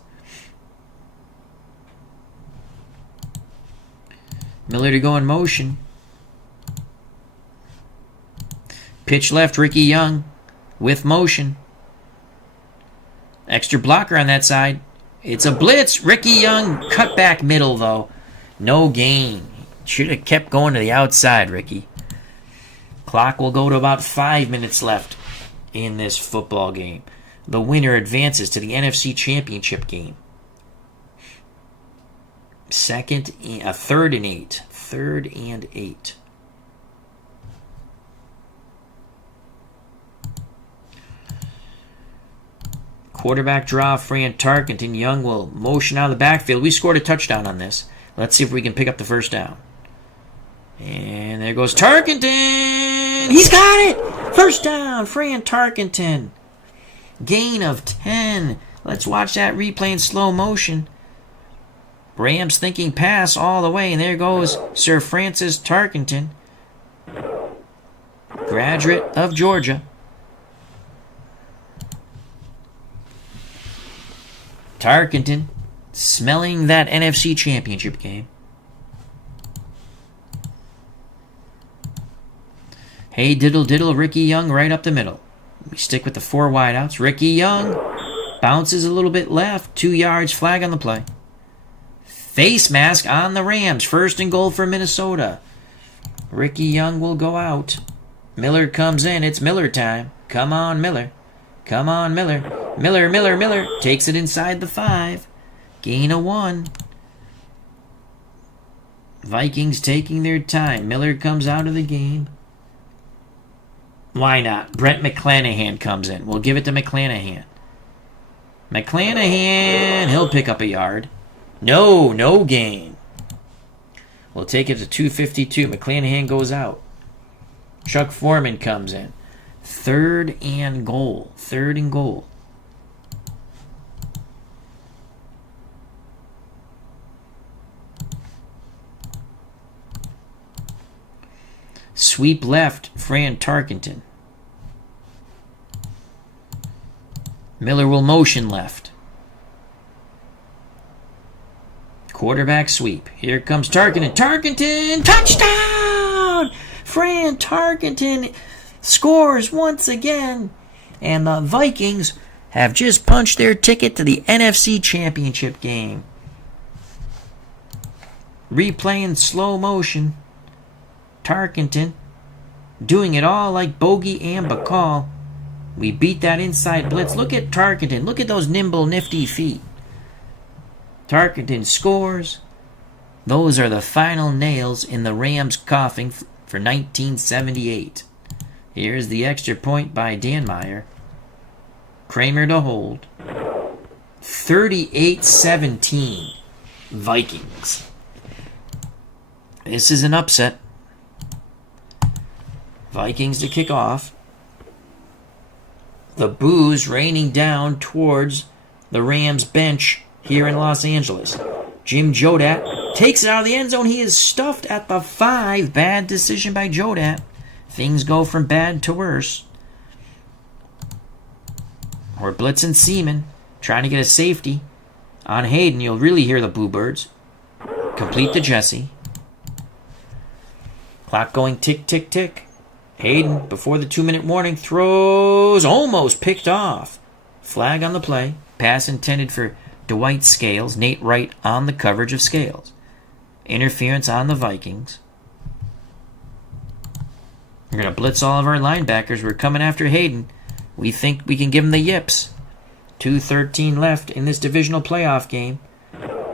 Miller to go in motion. Pitch left, Ricky Young with motion. Extra blocker on that side. It's a blitz. Ricky Young cut back middle, though. No gain. Should have kept going to the outside, Ricky. Clock will go to about 5 minutes left in this football game. The winner advances to the NFC Championship game. 3rd and 8. 3rd and 8. Quarterback draw, Fran Tarkenton. Young will motion out of the backfield. We scored a touchdown on this. Let's see if we can pick up the first down. And there goes Tarkenton. He's got it. First down, Fran Tarkenton. Gain of 10. Let's watch that replay in slow motion. Rams thinking pass all the way, and there goes Sir Francis Tarkenton, graduate of Georgia. Tarkenton smelling that NFC Championship game. Hey, diddle diddle, Ricky Young right up the middle. We stick with the 4 wideouts. Ricky Young bounces a little bit left. 2 yards, flag on the play. Face mask on the Rams. 1st and goal for Minnesota. Ricky Young will go out. Miller comes in. It's Miller time. Come on, Miller. Come on, Miller. Miller. Takes it inside the 5. Gain of 1. Vikings taking their time. Miller comes out of the game. Why not? Brent McClanahan comes in. We'll give it to McClanahan. McClanahan. He'll pick up a yard. No gain. We'll take it to 2:52. McClanahan goes out. Chuck Foreman comes in. 3rd and goal. 3rd and goal. Sweep left, Fran Tarkenton. Miller will motion left. Quarterback sweep. Here comes Tarkenton. Tarkenton! Touchdown! touchdown! Fran Tarkenton scores once again. And the Vikings have just punched their ticket to the NFC Championship game. Replay in slow motion. Tarkenton doing it all like Bogey and Bacall. We beat that inside blitz. Look at Tarkenton. Look at those nimble, nifty feet. Tarkenton scores. Those are the final nails in the Rams' coffin for 1978. Here's the extra point by Danmeyer. Kramer to hold. 38-17 Vikings. This is an upset. Vikings to kick off. The boos raining down towards the Rams bench here in Los Angeles. Jim Jodat takes it out of the end zone. He is stuffed at the 5. Bad decision by Jodat. Things go from bad to worse. We're blitzing Seaman, trying to get a safety. On Hayden, you'll really hear the boo birds. Complete to Jesse. Clock going tick, tick, tick. Hayden, before the 2-minute warning, throws, almost picked off. Flag on the play. Pass intended for Dwight Scales. Nate Wright on the coverage of Scales. Interference on the Vikings. We're going to blitz all of our linebackers. We're coming after Hayden. We think we can give him the yips. 2:13 left in this divisional playoff game.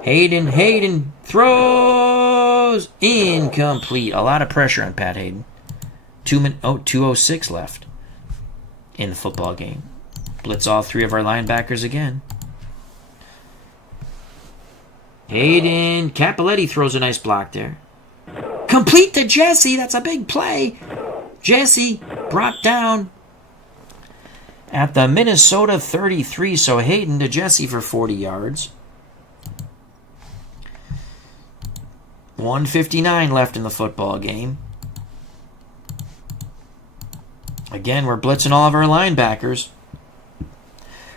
Hayden throws. Incomplete. A lot of pressure on Pat Hayden. 2:06 left in the football game. Blitz all 3 of our linebackers again. Hayden. Capoletti throws a nice block there. Complete to Jesse. That's a big play. Jesse brought down at the Minnesota 33. So Hayden to Jesse for 40 yards. 1:59 left in the football game. Again, we're blitzing all of our linebackers.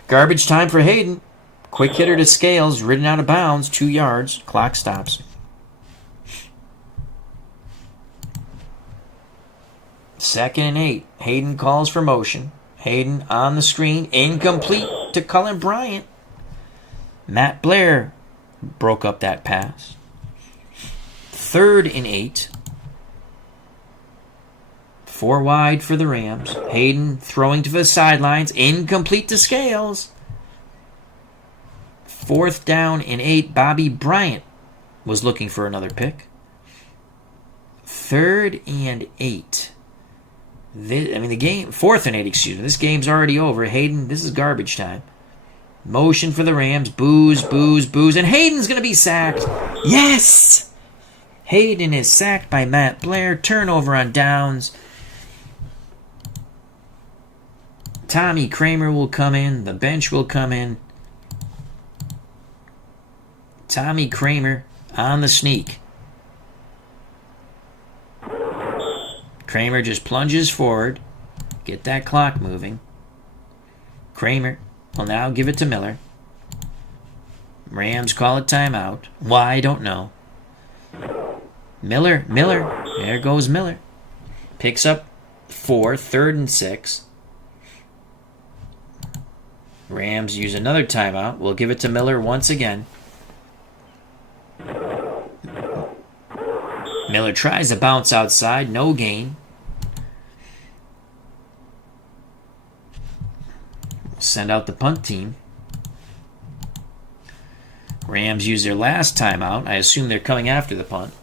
Garbage time for Hayden. Quick hitter to Scales, ridden out of bounds, 2 yards. Clock stops. Second and 8. Hayden calls for motion. Hayden on the screen. Incomplete to Cullen Bryant. Matt Blair broke up that pass. 3rd and 8. 4 wide for the Rams. Hayden throwing to the sidelines. Incomplete to Scales. 4th down and 8. Bobby Bryant was looking for another pick. 3rd and 8. The game, 4th and 8, excuse me. This game's already over. Hayden, this is garbage time. Motion for the Rams. Boos. And Hayden's going to be sacked. Yes! Hayden is sacked by Matt Blair. Turnover on downs. Tommy Kramer will come in. The bench will come in. Tommy Kramer on the sneak. Kramer just plunges forward. Get that clock moving. Kramer will now give it to Miller. Rams call a timeout. Why, I don't know. Miller. There goes Miller. Picks up 4, 3rd and 6. Rams use another timeout. We'll give it to Miller once again. Miller tries to bounce outside. No gain. Send out the punt team. Rams use their last timeout. I assume they're coming after the punt.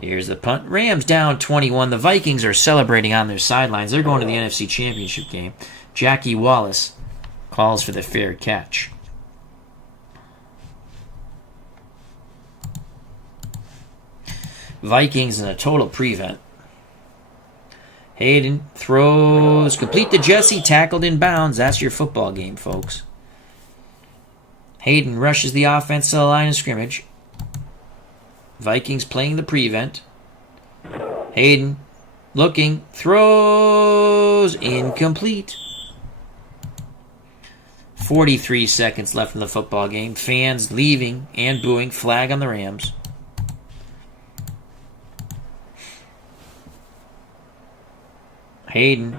Here's the punt. Rams down 21. The Vikings are celebrating on their sidelines. They're going to the NFC Championship game. Jackie Wallace calls for the fair catch. Vikings in a total prevent. Hayden throws complete to Jesse, tackled in bounds. That's your football game, folks. Hayden rushes the offense to the line of scrimmage. Vikings playing the prevent. Hayden looking, throws, incomplete. 43 seconds left in the football game. Fans leaving and booing. Flag on the Rams. Hayden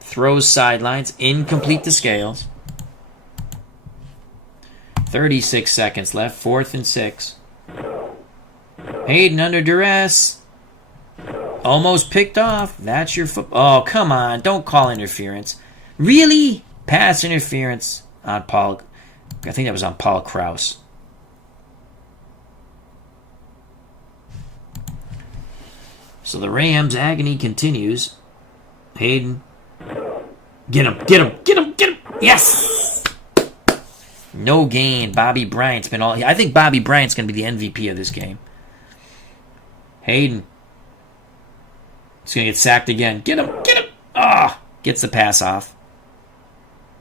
throws sidelines, incomplete to Scales. 36 seconds left, 4th and 6. Hayden under duress. Almost picked off. That's your Oh, come on. Don't call interference. Really? Pass interference on Paul. I think that was on Paul Krause. So the Rams' agony continues. Hayden. Get him, get him, get him, get him. Yes! No gain. Bobby Bryant's been all... I think Bobby Bryant's going to be the MVP of this game. Hayden. He's going to get sacked again. Get him, get him. Ah! Gets the pass off.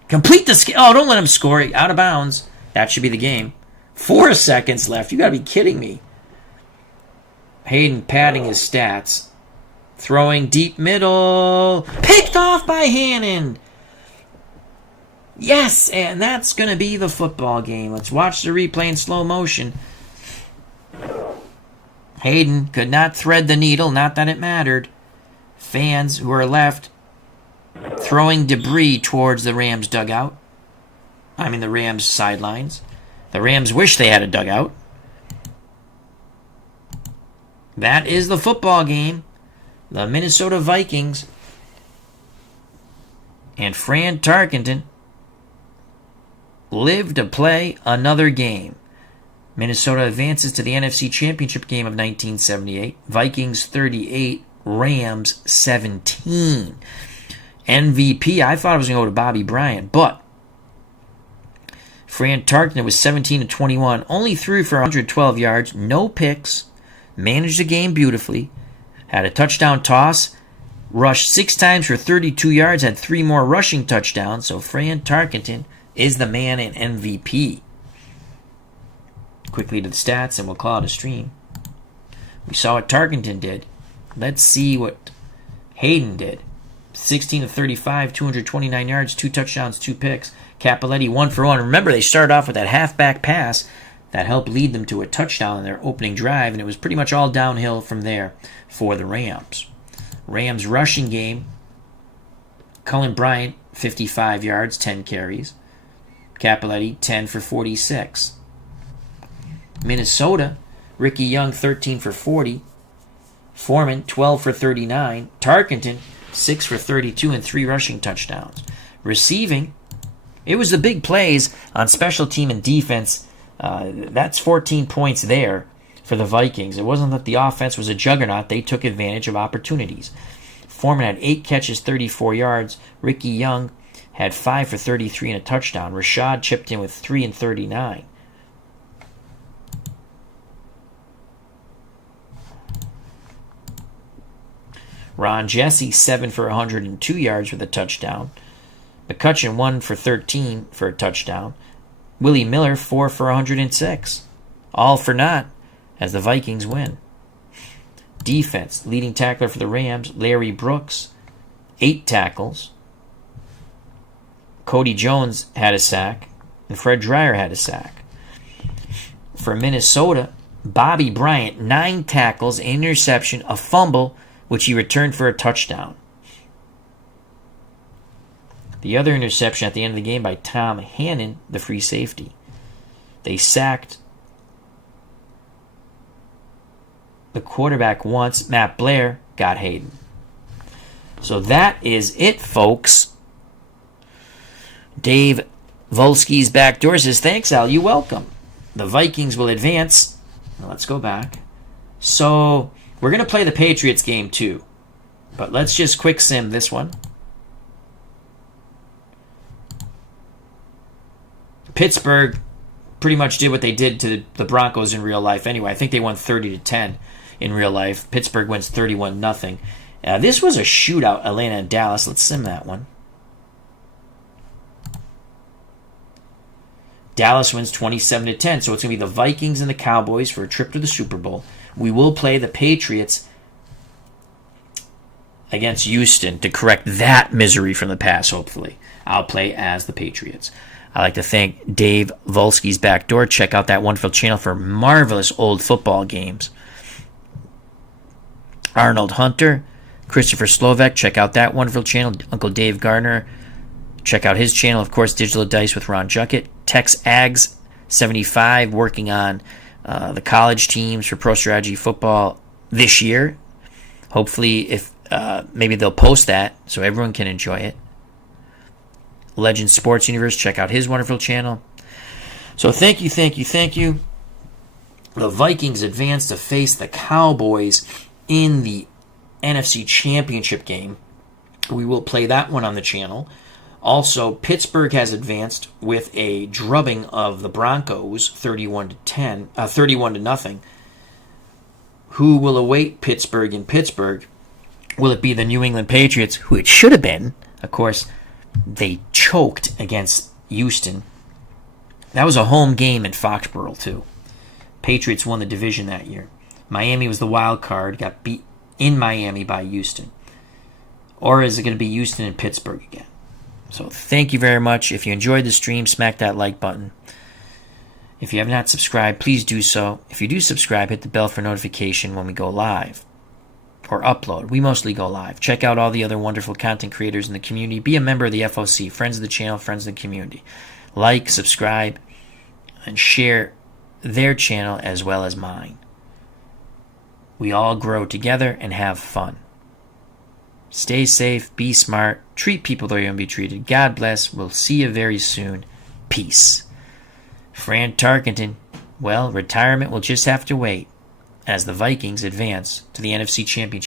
Complete the... Oh, don't let him score. Out of bounds. That should be the game. 4 seconds left. You got to be kidding me. Hayden padding his stats. Throwing deep middle. Picked off by Hannon. Yes, and that's going to be the football game. Let's watch the replay in slow motion. Hayden could not thread the needle, not that it mattered. Fans who are left throwing debris towards the Rams dugout. I mean the Rams sidelines. The Rams wish they had a dugout. That is the football game. The Minnesota Vikings and Fran Tarkenton live to play another game. Minnesota advances to the NFC Championship game of 1978. Vikings 38, Rams 17. MVP, I thought it was going to go to Bobby Bryant, but Fran Tarkenton was 17 to 21, only threw for 112 yards, no picks, managed the game beautifully, had a touchdown toss, rushed 6 times for 32 yards, had 3 more rushing touchdowns, so Fran Tarkenton is the man in MVP. Quickly to the stats, and we'll call it a stream. We saw what Tarkenton did. Let's see what Hayden did. 16 to 35, 229 yards, 2 touchdowns, 2 picks. Cappelletti 1 for 1. Remember, they started off with that halfback pass that helped lead them to a touchdown in their opening drive, and it was pretty much all downhill from there for the Rams. Rams rushing game. Cullen Bryant, 55 yards, 10 carries. Cappelletti, 10 for 46. Minnesota, Ricky Young, 13 for 40. Foreman, 12 for 39. Tarkenton, 6 for 32 and 3 rushing touchdowns. Receiving, it was the big plays on special team and defense. That's 14 points there for the Vikings. It wasn't that the offense was a juggernaut. They took advantage of opportunities. Foreman had 8 catches, 34 yards. Ricky Young had 5 for 33 and a touchdown. Rashad chipped in with 3 and 39. Ron Jesse, 7 for 102 yards with a touchdown. McCutcheon, 1 for 13 for a touchdown. Willie Miller, 4 for 106. All for naught as the Vikings win. Defense, leading tackler for the Rams, Larry Brooks, 8 tackles. Cody Jones had a sack, and Fred Dreyer had a sack. For Minnesota, Bobby Bryant, 9 tackles, an interception, a fumble, which he returned for a touchdown. The other interception at the end of the game by Tom Hannon, the free safety. They sacked the quarterback once. Matt Blair got Hayden. So that is it, folks. Dave Volsky's Backdoor says, thanks, Al. You're welcome. The Vikings will advance. Now let's go back. So we're going to play the Patriots game too. But let's just quick sim this one. Pittsburgh pretty much did what they did to the Broncos in real life anyway. I think they won 30-10 in real life. Pittsburgh wins 31-0. This was a shootout, Atlanta and Dallas. Let's sim that one. Dallas wins 27-10, so it's going to be the Vikings and the Cowboys for a trip to the Super Bowl. We will play the Patriots against Houston to correct that misery from the past, hopefully. I'll play as the Patriots. I'd like to thank Dave Volsky's Backdoor. Check out that wonderful channel for marvelous old football games. Arnold Hunter, Christopher Slovak, check out that wonderful channel. Uncle Dave Gardner, check out his channel. Of course, Digital Dice with Ron Juckett. Tex Ags 75, working on the college teams for Pro Strategy Football this year. Hopefully, if maybe they'll post that so everyone can enjoy it. Legend Sports Universe, check out his wonderful channel. So thank you. The Vikings advance to face the Cowboys in the NFC Championship game. We will play that one on the channel. Also, Pittsburgh has advanced with a drubbing of the Broncos, 31-0. Who will await Pittsburgh in Pittsburgh? Will it be the New England Patriots, who it should have been? Of course, they choked against Houston. That was a home game in Foxborough, too. Patriots won the division that year. Miami was the wild card, got beat in Miami by Houston. Or is it going to be Houston and Pittsburgh again? So thank you very much. If you enjoyed the stream, smack that like button. If you have not subscribed, please do so. If you do subscribe, hit the bell for notification when we go live or upload. We mostly go live. Check out all the other wonderful content creators in the community. Be a member of the FOC, friends of the channel, friends of the community. Like, subscribe, and share their channel as well as mine. We all grow together and have fun. Stay safe, be smart, treat people the way you want to be treated. God bless. We'll see you very soon. Peace. Fran Tarkenton. Well, retirement will just have to wait as the Vikings advance to the NFC Championship.